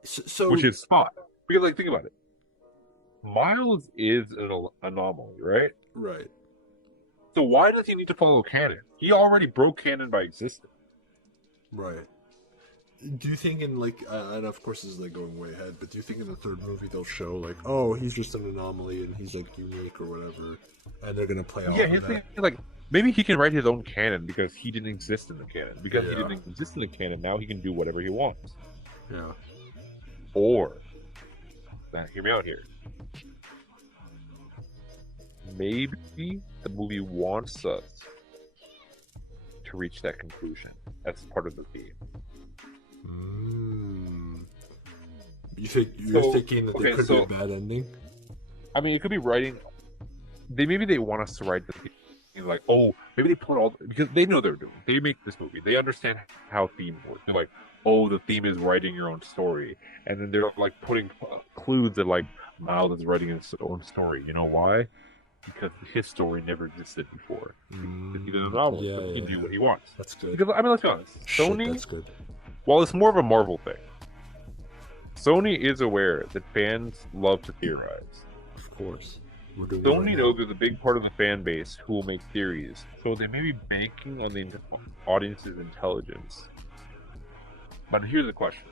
So which is Spot. Because like, think about it. Miles is an anomaly, right? Right. So why does he need to follow canon? He already broke canon by existing. Right. Do you think in like, and of course this is like going way ahead, but do you think in the third movie they'll show like, oh, he's just an anomaly and he's like unique or whatever, and they're gonna play off of that? Like maybe he can write his own canon because he didn't exist in the canon. Because he didn't exist in the canon, now he can do whatever he wants. Yeah. Or, now hear me out here. Maybe the movie wants us to reach that conclusion as part of the theme. You're thinking that there could be a bad ending? I mean, it could be writing. Maybe they want us to write the theme, like, oh, maybe they put all because they know they're doing. They make this movie. They understand how themes work. They're like, oh, the theme is writing your own story, and then they're like putting clues that like Miles is writing his own story. You know why? Because his story never existed before. He's an anomaly, but he can do what he wants. That's good. Because I mean, let's be honest. Sony, that's good. While it's more of a Marvel thing, Sony is aware that fans love to theorize. Of course. Sony knows there's a big part of the fan base who will make theories, so they may be banking on the audience's intelligence. But here's the question.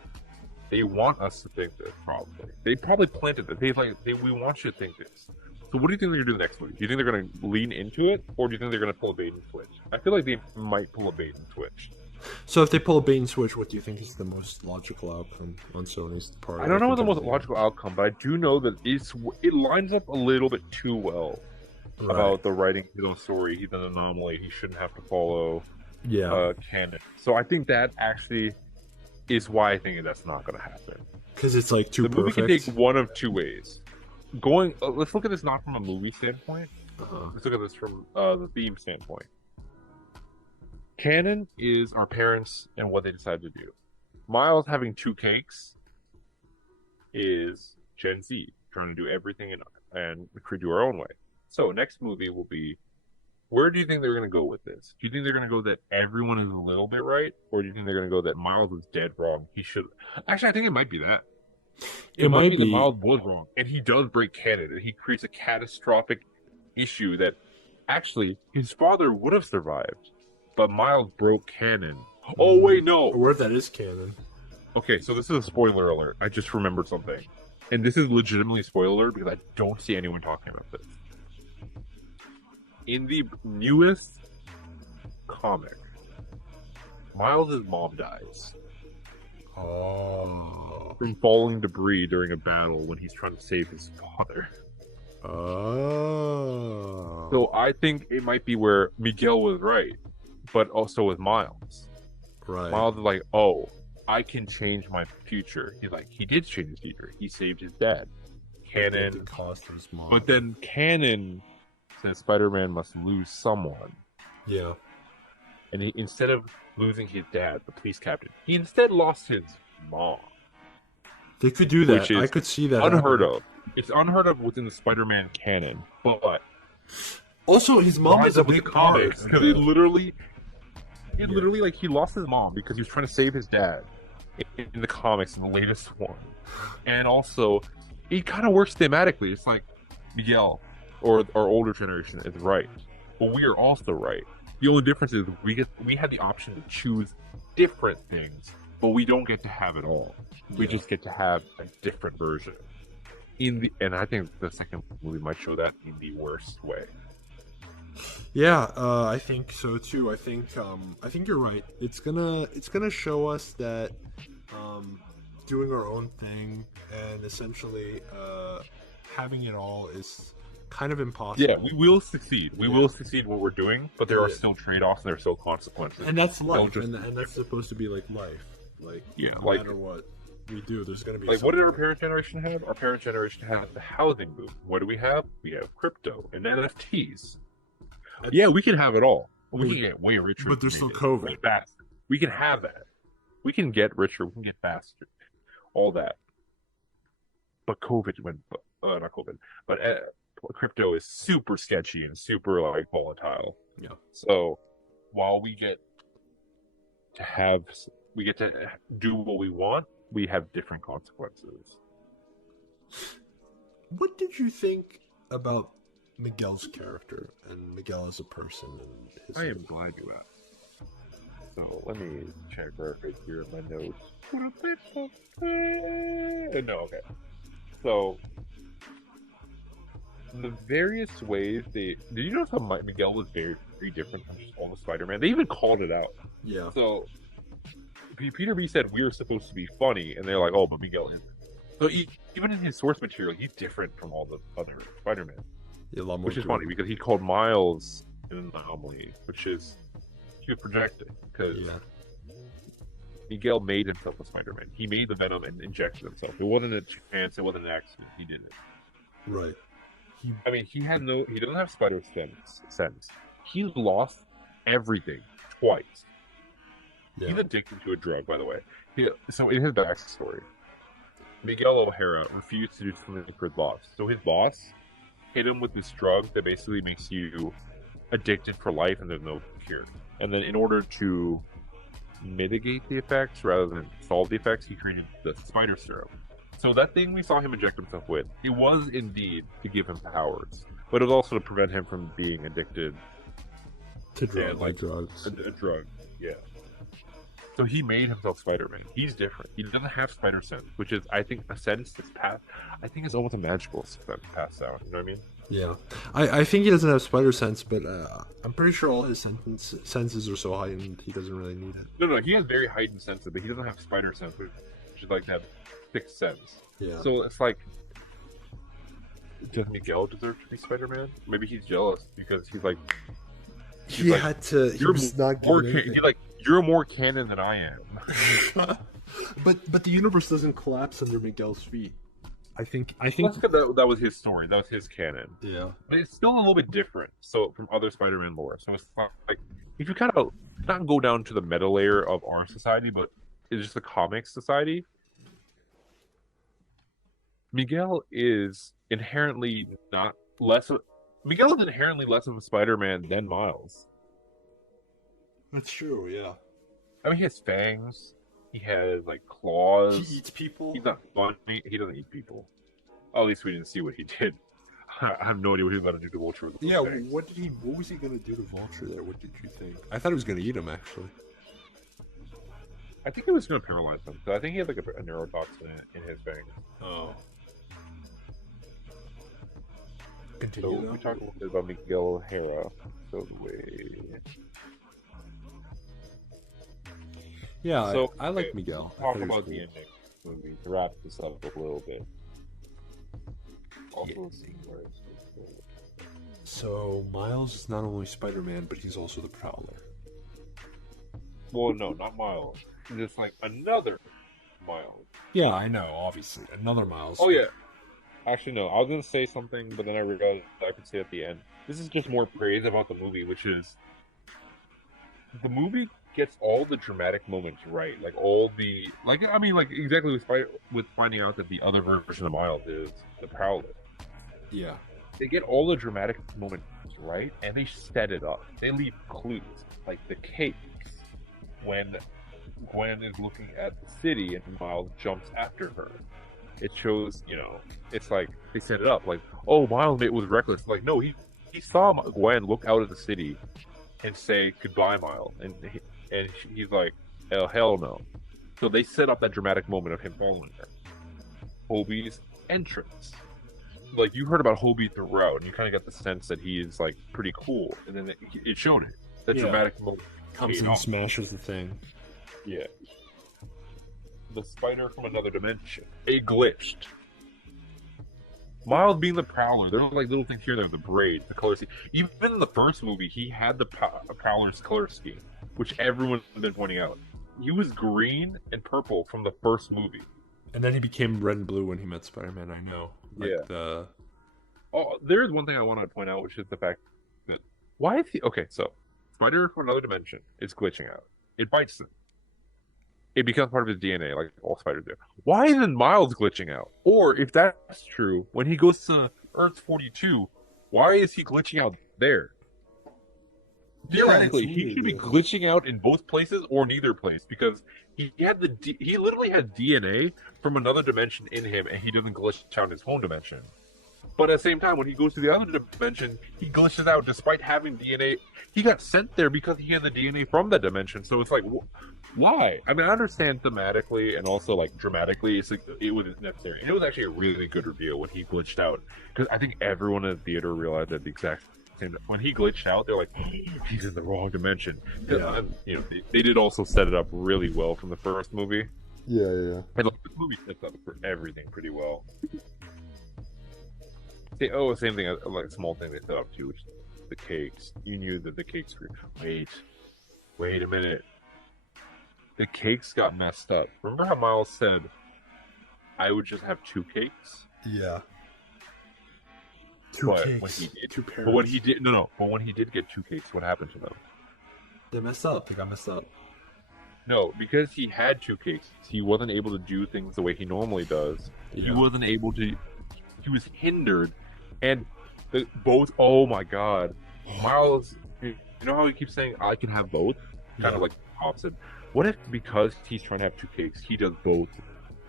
They want us to think this, probably. They probably planted this. We want you to think this. So what do you think they're going to do next week? Do you think they're going to lean into it, or do you think they're going to pull a bait and switch? I feel like they might pull a bait and switch. So if they pull a bait and switch, what do you think is the most logical outcome on Sony's part? I don't know the most logical outcome, but I do know that it lines up a little bit too well about the writing his own story. He's an anomaly. He shouldn't have to follow canon. So I think that actually is why I think that's not going to happen. Because it's like too perfect. The movie can take one of two ways. Let's look at this not from a movie standpoint. Let's look at this from the theme standpoint. Canon is our parents and what they decide to do. Miles having two cakes is Gen Z trying to do everything and do our own way. So next movie will be, where do you think they're going to go with this? Do you think they're going to go that everyone is a little bit right, or do you think they're going to go that Miles is dead wrong? Actually, I think it might be that. It might be that Miles was wrong, and he does break canon, and he creates a catastrophic issue that actually his father would have survived, but Miles broke canon. Oh wait, no. A word that is canon. Okay, so this is a spoiler alert. I just remembered something, and this is legitimately a spoiler alert because I don't see anyone talking about this. In the newest comic, Miles' mom dies. Oh. From falling debris during a battle when he's trying to save his father. Oh. So I think it might be where Miguel was right, but also with Miles. Right. Miles is like, oh, I can change my future. He did change his future. He saved his dad. canon. It cost his mom. But then canon says Spider-Man must lose someone. Yeah. And he, instead of losing his dad, the police captain, he instead lost his mom. They could do that. Which is I could see that. Unheard happening. of. It's unheard of within the Spider-Man canon. But also, his mom is a up with big the comics. part. Because literally, like, he lost his mom because he was trying to save his dad in the comics, in the latest one. And also, it kind of works thematically. It's like Miguel, or our older generation, is right, but we are also right. The only difference is we had the option to choose different things, but we don't get to have it all. We just get to have a different version. And I think the second movie might show that in the worst way. Yeah, I think so too. I think you're right. It's gonna show us that doing our own thing and essentially having it all is kind of impossible. Yeah, we will succeed. We will succeed what we're doing, but there are still trade-offs and there are still consequences. And that's life, and that's supposed to be like life. Like, no matter what we do, there's going to be like, what did our parent generation have? Our parent generation had the housing boom. What do we have? We have crypto and NFTs. Yeah, we can have it all. We can get way richer. But there's still COVID. Faster. We can have that. We can get richer. We can get faster. All that. But COVID went... not COVID. But crypto is super sketchy and super, like, volatile. Yeah. So, while we get to do what we want, we have different consequences. What did you think about Miguel's character and Miguel as a person? And his I am glad you asked. So let me check right here in my notes. No, okay. So the various ways did you notice how Miguel was very, very different from just all the Spider-Man? They even called it out. Yeah. So Peter B said we were supposed to be funny, and they're like, oh, but Miguel isn't. So even in his source material, he's different from all the other Spider-Man. Yeah, which is funny because he called Miles an anomaly, which is he was projecting because Miguel made himself a Spider-Man. He made the Venom and injected himself. It wasn't a chance. It wasn't an accident. He did it. Right. He doesn't have spider sense. He's lost everything twice. Yeah. He's addicted to a drug, by the way. So in his backstory, Miguel O'Hara refused to do something for his boss. So his boss hit him with this drug that basically makes you addicted for life and there's no cure. And then in order to mitigate the effects rather than solve the effects, he created the spider serum. So that thing we saw him inject himself with, it was indeed to give him powers, but it was also to prevent him from being addicted to drugs. A drug, yeah. So he made himself Spider-Man. He's different. He doesn't have spider sense, which is, I think, a sense that's passed. I think it's almost a magical sense passed down. You know what I mean? Yeah. I think he doesn't have spider sense, but I'm pretty sure all his senses are so heightened he doesn't really need it. No, he has very heightened senses, but he doesn't have spider sense, which is like that sixth sense. Yeah. So it's like, does Miguel deserve to be Spider-Man? Maybe he's jealous because he's like, he had to. He was not more you're more canon than I am. but the universe doesn't collapse under Miguel's feet. I think that was his story. That was his canon. Yeah. But it's still a little bit different. So from other Spider-Man lore. So it's like if you kind of not go down to the meta layer of our society, but it's just the comics society. Miguel is inherently less of a Spider-Man than Miles. That's true, yeah. I mean, he has fangs. He has, like, claws. He eats people. He's not funny. He doesn't eat people. At least we didn't see what he did. I have no idea what he was going to do to Vulture with those fangs. What was he going to do to Vulture there? What did you think? I thought he was going to eat him, actually. I think he was going to paralyze him. So I think he had, like, a neurotoxin in his fangs. Oh. Continue. So we talked a little bit about Miguel O'Hara. So the way. Yeah, so, I like Miguel. Talk about the ending movie to wrap this up a little bit. Also, so Miles is not only Spider-Man, but he's also the Prowler. Well, no, not Miles. Just like another Miles. Yeah, I know. Obviously, another Miles. Oh yeah. Actually, no. I was gonna say something, but then I realized I could say at the end. This is just more praise about the movie, which is the movie gets all the dramatic moments right. Like all the I mean, like exactly with finding out that the other version of Miles is the Prowler. Yeah. They get all the dramatic moments right, and they set it up. They leave clues, like the cakes when Gwen is looking at the city and Miles jumps after her. It shows, it's like they set it up, like, oh, Miles mate was reckless. Like, no, he saw Gwen look out of the city and say goodbye, Miles, and he's like, hell no. So they set up that dramatic moment of him following her. Hobie's entrance. Like, you heard about Hobie throughout, and you kind of got the sense that he is like pretty cool, and then it showed it. That dramatic moment comes and smashes the thing. Yeah. The spider from another dimension. It glitched. Miles being the Prowler, there were like little things here and there, the braids, the color scheme. Even in the first movie, he had the Prowler's color scheme, which everyone has been pointing out. He was green and purple from the first movie. And then he became red and blue when he met Spider-Man, I know. Oh, there's one thing I want to point out, which is the fact that... Why is he... Okay, so, Spider from another dimension is glitching out. It bites him. It becomes part of his DNA, like all spiders do. Why isn't Miles glitching out? Or, if that's true, when he goes to Earth 42, why is he glitching out there? Theoretically, he should be glitching out in both places or neither place, because he literally had DNA from another dimension in him, and he doesn't glitch out in his home dimension. But at the same time, when he goes to the other dimension, he glitches out despite having DNA. He got sent there because he had the DNA from that dimension. So it's like, why? I mean, I understand thematically and also like dramatically, it's like it was necessary. And it was actually a really good reveal when he glitched out, because I think everyone in the theater realized that the exact same. When he glitched out, they're like, he's in the wrong dimension. Yeah. They did also set it up really well from the first movie. Yeah. And like, the movie sets up for everything pretty well. Same thing, like small thing they set up too, which is the cakes. You knew that the cakes were... Wait a minute. The cakes got messed up. Remember how Miles said, I would just have 2 cakes? Yeah. Two cakes. But when he did get 2 cakes, what happened to them? They messed up. They got messed up. No, because he had 2 cakes, he wasn't able to do things the way he normally does. Yeah. He wasn't able to... He was hindered. And both, oh my god, Miles, you know how he keeps saying, I can have both? Kind of like opposite. What if, because he's trying to have 2 cakes, he does both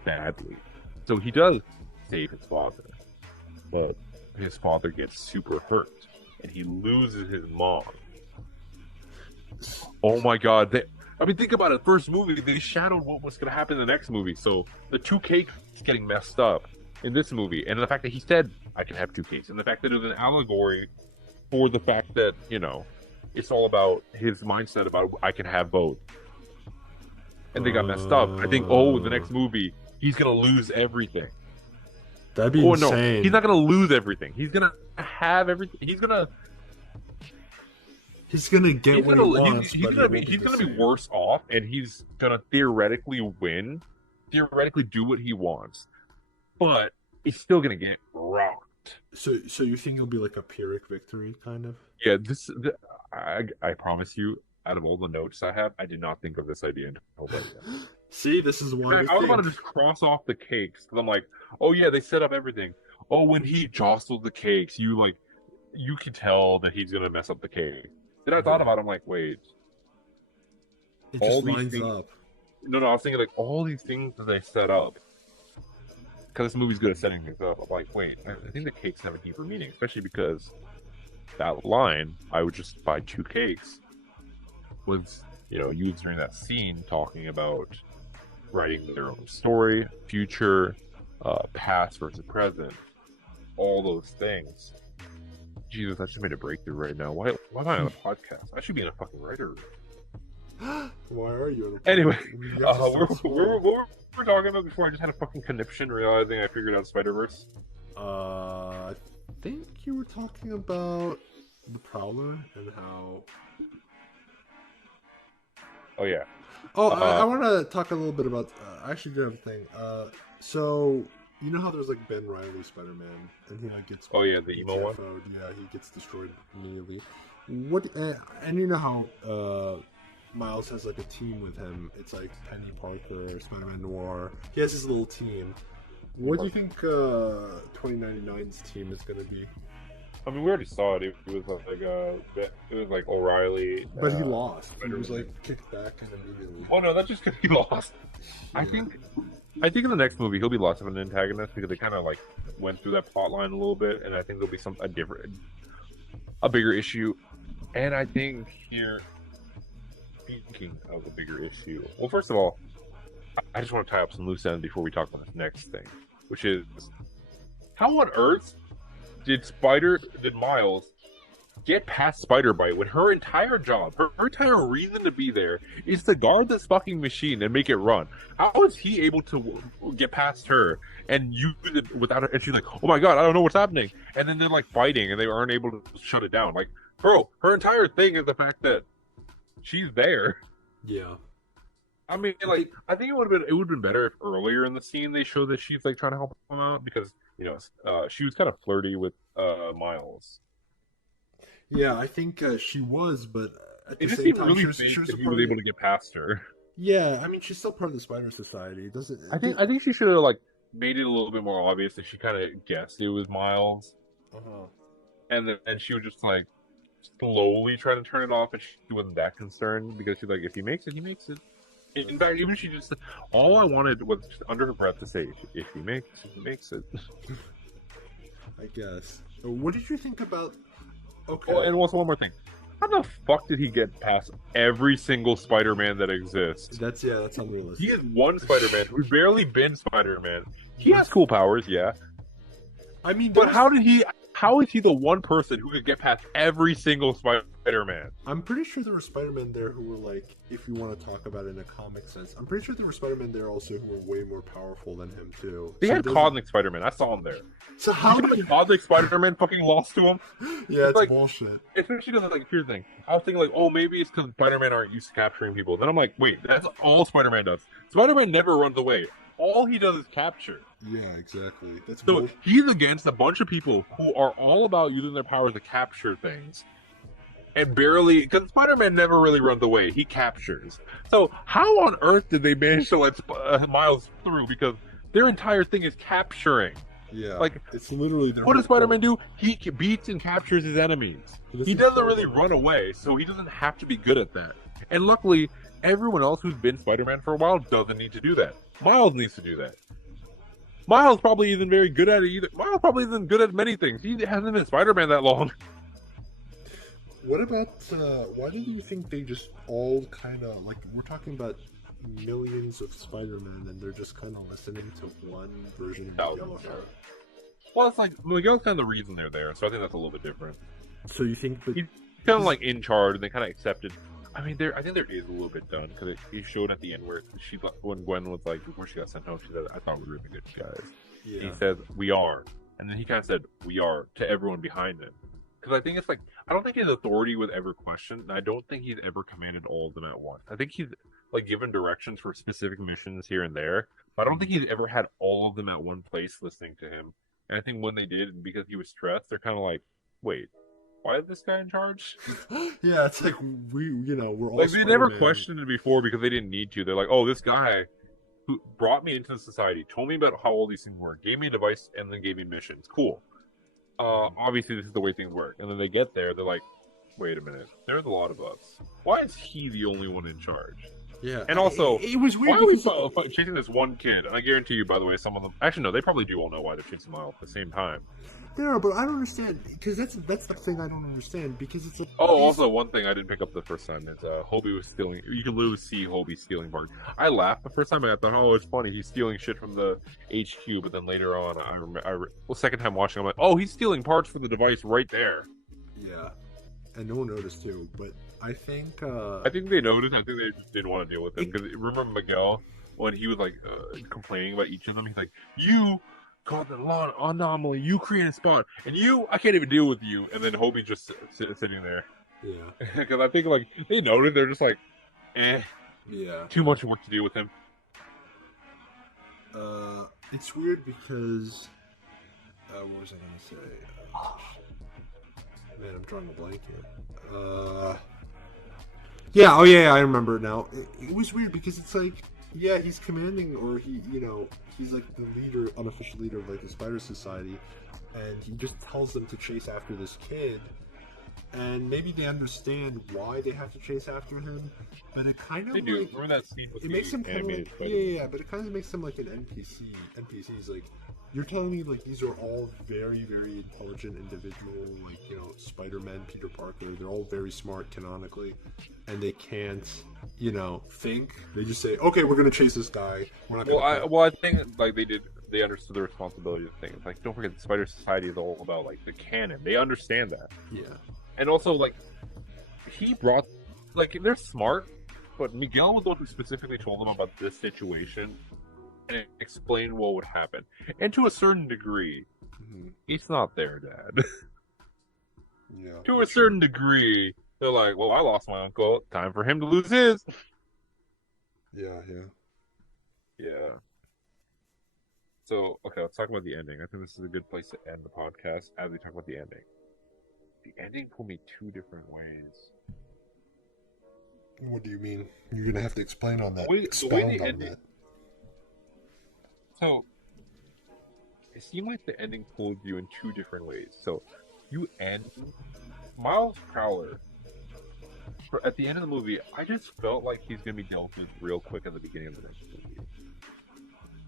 badly? So he does save his father, but his father gets super hurt, and he loses his mom. Oh my god, think about it, first movie, they shadowed what was going to happen in the next movie, so the 2 cakes getting messed up in this movie, and the fact that he said, I can have 2 cakes, and the fact that it was an allegory for the fact that, it's all about his mindset about I can have both. And they got messed up. I think, the next movie, he's going to lose everything. That'd be insane. No, he's not going to lose everything. He's going to have everything. He's going to get what he wants. He's going to be worse off, and he's going to theoretically win, theoretically do what he wants. But he's still going to get rocked. So you think it'll be like a Pyrrhic victory, kind of? Yeah, I promise you, out of all the notes I have, I did not think of this idea until right now. See, this is one. I was about to just cross off the cakes, because I'm like, oh yeah, they set up everything. Oh, when he jostled the cakes, you can tell that he's going to mess up the cake. Then I thought about it, I'm like, wait. It just lines up. No, I was thinking, like, all these things that they set up, because this movie's good at setting things up. I'm like, wait, I think the cakes have a deeper meaning, especially because that line, I would just buy 2 cakes, was, used during that scene talking about writing their own story, future, past versus present, all those things. Jesus, I just made a breakthrough right now. Why am I on a podcast? I should be in a fucking writer room. Why are you? Anyway, we're talking about before I just had a fucking conniption realizing I figured out Spider-Verse. I think you were talking about the Prowler and how... Oh, yeah. I want to talk a little bit about... I actually do have a thing. So, You know how there's like Ben Reilly Spider-Man, and he like gets Oh yeah, the emo one. Yeah, he gets destroyed immediately. What? And you know how Miles has like a team with him. It's like Penny Parker, Spider-Man Noir. He has his little team. What do you think 2099's team is going to be? I mean, we already saw it. It was like O'Reilly, but he lost. He was like kicked back and immediately. Oh no, that's just because he lost. Yeah. I think in the next movie he'll be less of an antagonist because they kind of like went through that plot line a little bit, and I think there'll be a bigger issue. And I think here, speaking of a bigger issue, well, first of all, I just want to tie up some loose ends before we talk about this next thing, which is how on earth did Miles get past Spider-Bite when her entire job, her entire reason to be there is to guard this fucking machine and make it run? How is he able to get past her and use it without her? And she's like, oh my god, I don't know what's happening. And then they're like fighting and they aren't able to shut it down. Like, bro, her entire thing is the fact that she's there. Yeah. I mean, like, I think it would have been better if earlier in the scene they showed that she's like trying to help him out because, you know, she was kind of flirty with Miles. Yeah, I think she was, but at it the just same seemed time, really fake that he was able to get past her. Yeah, I mean, she's still part of the Spider Society. Doesn't? I think she should have like made it a little bit more obvious that she kind of guessed it was Miles, and then she was just like slowly trying to turn it off, and she wasn't that concerned because she's like, if he makes it, he makes it. In fact, even she just all I wanted was just under her breath to say, if he makes it, he makes it. I guess. What did you think about? Okay. Oh, and also one more thing. How the fuck did he get past every single Spider-Man that exists? That's unrealistic. He is one Spider-Man who's barely been Spider-Man. He has cool powers, yeah. I mean, but how is he the one person who could get past every single Spider-Man? I'm pretty sure there were Spider-Men there who were like, if you want to talk about it in a comic sense, I'm pretty sure there were Spider-Men there also who were way more powerful than him too. They had Cosmic Spider-Man. I saw him there. So how did Cosmic Spider-Man fucking lost to him? Yeah, it's like, bullshit. Especially because like, here's the thing. I was thinking like, oh, maybe it's because Spider-Man aren't used to capturing people. Then I'm like, wait, that's all Spider-Man does. Spider-Man never runs away. All he does is capture. Yeah, exactly. So he's against a bunch of people who are all about using their powers to capture things. And barely, because Spider-Man never really runs away. He captures. So how on earth did they manage to let Miles through? Because their entire thing is capturing. Yeah, like it's literally. What does Spider-Man do? He beats and captures his enemies. He doesn't really run away, so he doesn't have to be good at that. And luckily, everyone else who's been Spider-Man for a while doesn't need to do that. Miles needs to do that. Miles probably isn't very good at it either. Miles probably isn't good at many things. He hasn't been Spider-Man that long. What about, why do you think they just all kind of, like, we're talking about millions of Spider-Man and they're just kind of listening to one version of Miguel? Well, it's like, Miguel's kind of the reason they're there, so I think that's a little bit different. So you think that... He's kind of like in charge and they kind of accepted. I mean, I think there is a little bit done because he showed at the end where when Gwen was like, before she got sent home, she said, I thought we were really good guys. Yeah. He said, we are. And then he kind of said, we are, to everyone behind him. Because I think it's like, I don't think his authority was ever questioned. And I don't think he's ever commanded all of them at once. I think he's like given directions for specific missions here and there. But I don't think he's ever had all of them at one place listening to him. And I think when they did, because he was stressed, they're kind of like, wait, why is this guy in charge? Yeah, it's like we're all like they never questioned it before because they didn't need to. They're like, oh, this guy who brought me into the society, told me about how all these things work, gave me a device, and then gave me missions. Cool. Obviously this is the way things work. And then they get there, they're like, wait a minute, there's a lot of us. Why is he the only one in charge? Yeah. And also, it was weird. Why are we chasing this one kid? And I guarantee you, by the way, some of them actually no, they probably do all know why they're chasing Miles at the same time. Yeah, but I don't understand because that's the thing I don't understand because it's a. Oh, also one thing I didn't pick up the first time is Hobie was stealing. You can literally see Hobie stealing parts. I laughed the first time. I thought, oh, it's funny. He's stealing shit from the HQ. But then later on, second time watching, I'm like, oh, he's stealing parts for the device right there. Yeah, and no one noticed too. But I think they noticed. I think they just didn't want to deal with him because remember Miguel when he was like complaining about each of them. He's like, you caught the law anomaly, you created a spot, and I can't even deal with you. And then Hobie just sitting there. Yeah. Because I think like they noted, they're just like, yeah, too much work to deal with him. it's weird because what was I gonna say? Man, I'm drawing a blank here. Yeah, oh yeah, I remember now. It was weird because it's like, yeah, he's commanding, or he's like the leader, unofficial leader of like the Spider Society, and he just tells them to chase after this kid, and maybe they understand why they have to chase after him, but it kind of They do. Remember that scene with it the makes him kind of animated like, Spider-Man? yeah, but it kind of makes him like an NPC. NPCs like, you're telling me like these are all very, very intelligent individual, like Spider-Man, Peter Parker. They're all very smart canonically, and they can't, think. They just say, okay, we're gonna chase this guy. We're not gonna. I think like they understood the responsibility of things. Like, don't forget, the Spider Society is all about like the canon. They understand that. Yeah. And also, like, he brought, like, they're smart, but Miguel was the one who specifically told them about this situation and explained what would happen. And to a certain degree, it's not their dad. Yeah. To a certain degree, they're like, well, I lost my uncle. Time for him to lose his. Yeah. Yeah. So, okay, let's talk about the ending. I think this is a good place to end the podcast as we talk about the ending. The ending pulled me two different ways. What do you mean? You're gonna have to explain on that. Expound on that. So, it seemed like the ending pulled you in two different ways. So, you end Miles Prowler. At the end of the movie, I just felt like he's gonna be dealt with real quick at the beginning of the next movie.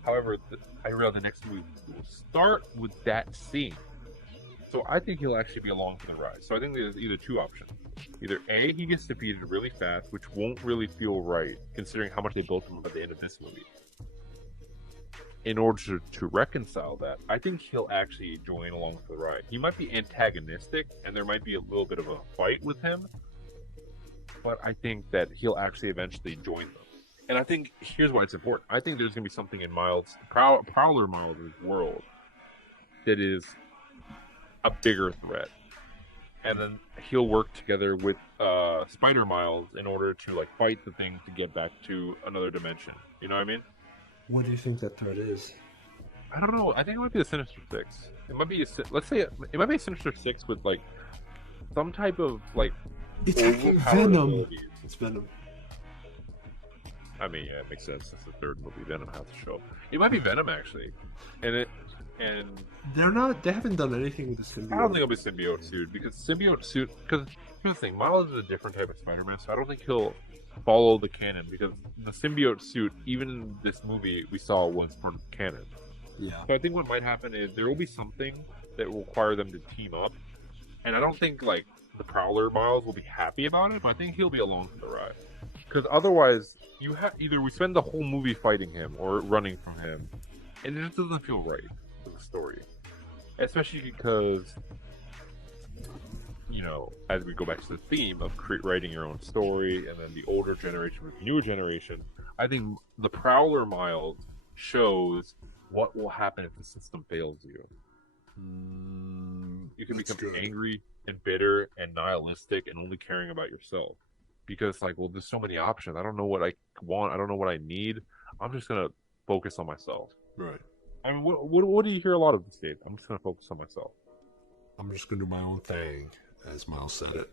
However, I realized the next movie will start with that scene. So I think he'll actually be along for the ride. So I think there's either two options. Either A, he gets defeated really fast, which won't really feel right, considering how much they built him up at the end of this movie. In order to reconcile that, I think he'll actually join along for the ride. He might be antagonistic, and there might be a little bit of a fight with him, but I think that he'll actually eventually join them. And I think, here's why it's important. I think there's going to be something in Prowler Miles' world that is a bigger threat, and then he'll work together with Spider Miles in order to like fight the thing to get back to another dimension. You know what I mean? What do you think that threat is? I don't know. I think it might be the Sinister Six. It might be let's say it might be a Sinister Six with like some type of like it's Venom. abilities. It's Venom. I mean, yeah, it makes sense. It's the third movie. Venom has to show. It might be Venom actually, and they're not. They haven't done anything with the symbiote. I don't think it'll be symbiote suit because symbiote suit. Because here's the thing, Miles is a different type of Spider-Man, so I don't think he'll follow the canon because the symbiote suit, even in this movie, we saw was part of the canon. Yeah. So I think what might happen is there will be something that will require them to team up, and I don't think like the Prowler Miles will be happy about it, but I think he'll be along for the ride. Because otherwise, you have either we spend the whole movie fighting him or running from him, and it just doesn't feel right for the story. Especially because, as we go back to the theme of writing your own story, and then the older generation with the newer generation, I think the Prowler Miles shows what will happen if the system fails you. You can become angry and bitter and nihilistic and only caring about yourself. Because, there's so many options. I don't know what I want. I don't know what I need. I'm just going to focus on myself. Right. I mean, what do you hear a lot of these days? I'm just going to focus on myself. I'm just going to do my own thing, as Miles said it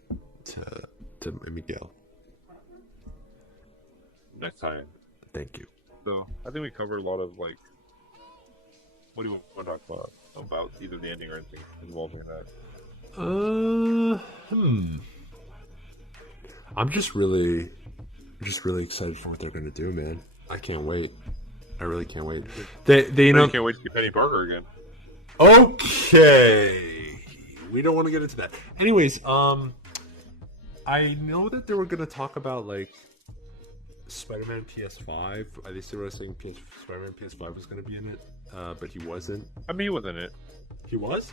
to Miguel. Next time. Thank you. So, I think we covered a lot of, what do you want to talk about either the ending or anything involving that? I'm just really excited for what they're going to do, man. I can't wait. I really can't wait. They can't wait to see Penny Parker again. Okay, we don't want to get into that. Anyways, I know that they were going to talk about Spider-Man PS5. They still were saying Spider-Man PS5 was going to be in it, but he wasn't. I mean, he was in it. He was?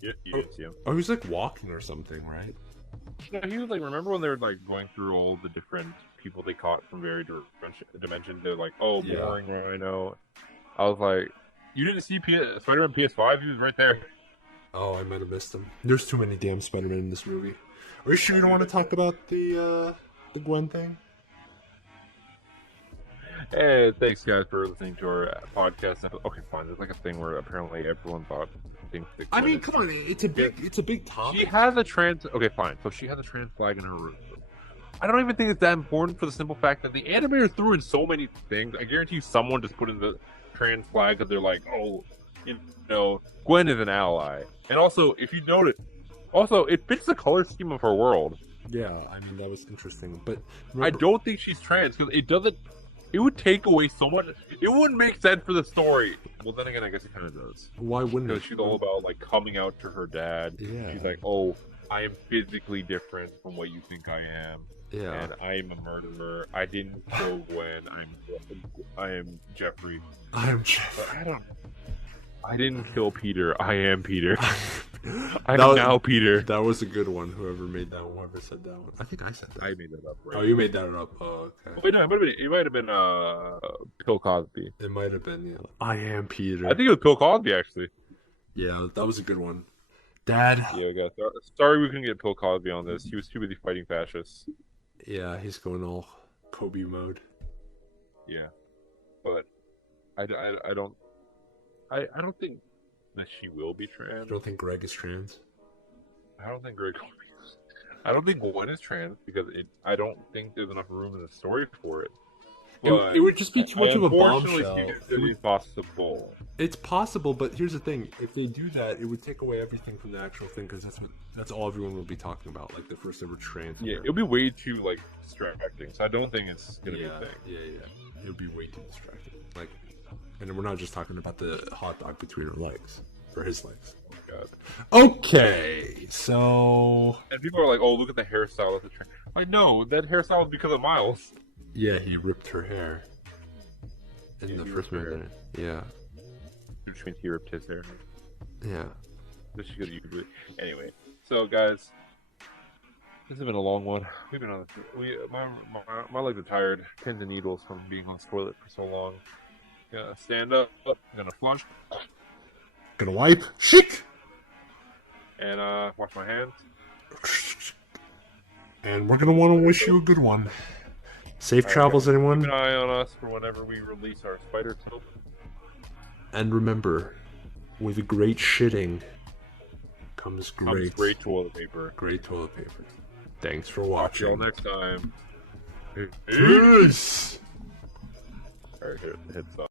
Yeah, you didn't see him. Oh, he was walking or something, right? No, he was remember when they were going through all the different people they caught from various dimensions? They're like, oh, boring Rhino. I was like, you didn't see Spider-Man PS5? He was right there. Oh, I might have missed him. There's too many damn Spider-Man in this movie. Are you sure you don't want to talk about the Gwen thing? Hey, thanks guys for listening to our podcast. Okay, fine. There's like a thing where apparently everyone thinks that I mean, Gwen is come on, it's a big topic. She has a trans. Okay, fine. So she has a trans flag in her room. I don't even think it's that important for the simple fact that the animator threw in so many things. I guarantee you someone just put in the trans flag because they're like, oh, you know, Gwen is an ally. And also, if you notice, also it fits the color scheme of her world. Yeah, I mean that was interesting, but I don't think she's trans because it doesn't. It would take away so much. It wouldn't make sense for the story. Well, then again, I guess it kind of does. Why wouldn't Because it? she's all about like coming out to her dad. Yeah. She's like, oh, I am physically different from what you think I am. Yeah. And I am a murderer. I didn't kill Gwen. I am Jeffrey. I am But Jeffrey. I didn't kill Peter. I am Peter. I'm That was- now Peter. That was a good one. Whoever made that one, whoever said that one. I think I said that. I made that up, right? Oh, you made that up. Oh, okay. Wait, no, it might have been Bill Cosby. It might have been. Yeah. I am Peter. I think it was Bill Cosby actually. Yeah, that was a good one. Dad. Yeah, guys. Sorry we couldn't get Bill Cosby on this. He was too busy fighting fascists. Yeah, he's going all Kobe mode. Yeah, but I don't think that she will be trans. I don't think Greg is trans. I don't think Greg will be. I don't think Gwen is trans because I don't think there's enough room in the story for it. But It would just be too much of a unfortunately, bombshell. it is possible. It's possible, but here's the thing: if they do that, it would take away everything from the actual thing because that's all everyone will be talking about, like the first ever trans. Yeah, it'll be way too like distracting. So I don't think it's gonna be a thing. Yeah. It'll be way too distracting. Like, and we're not just talking about the hot dog between her legs or his legs. Oh my god. Okay, so And people are like, "Oh, look at the hairstyle of the trans." I know that hairstyle is because of Miles. yeah, he ripped her hair in Yeah, the he first ripped her minute. Yeah, Which means he ripped his hair. yeah. Just because you could really... Anyway, so guys, this has been a long one. We've been on my legs are tired. Pins and needles from being on the toilet for so long. Gonna stand up. Gonna flush Gonna wipe. Chic. and wash my hands. And we're gonna want to wish you a good one. Safe travels, Keep anyone. an eye on us for whenever we release our spider soap. And remember, with great shitting comes Comes great toilet paper. great toilet paper. Thanks for See watching. y'all next time. Peace. Alright, here, hit stop.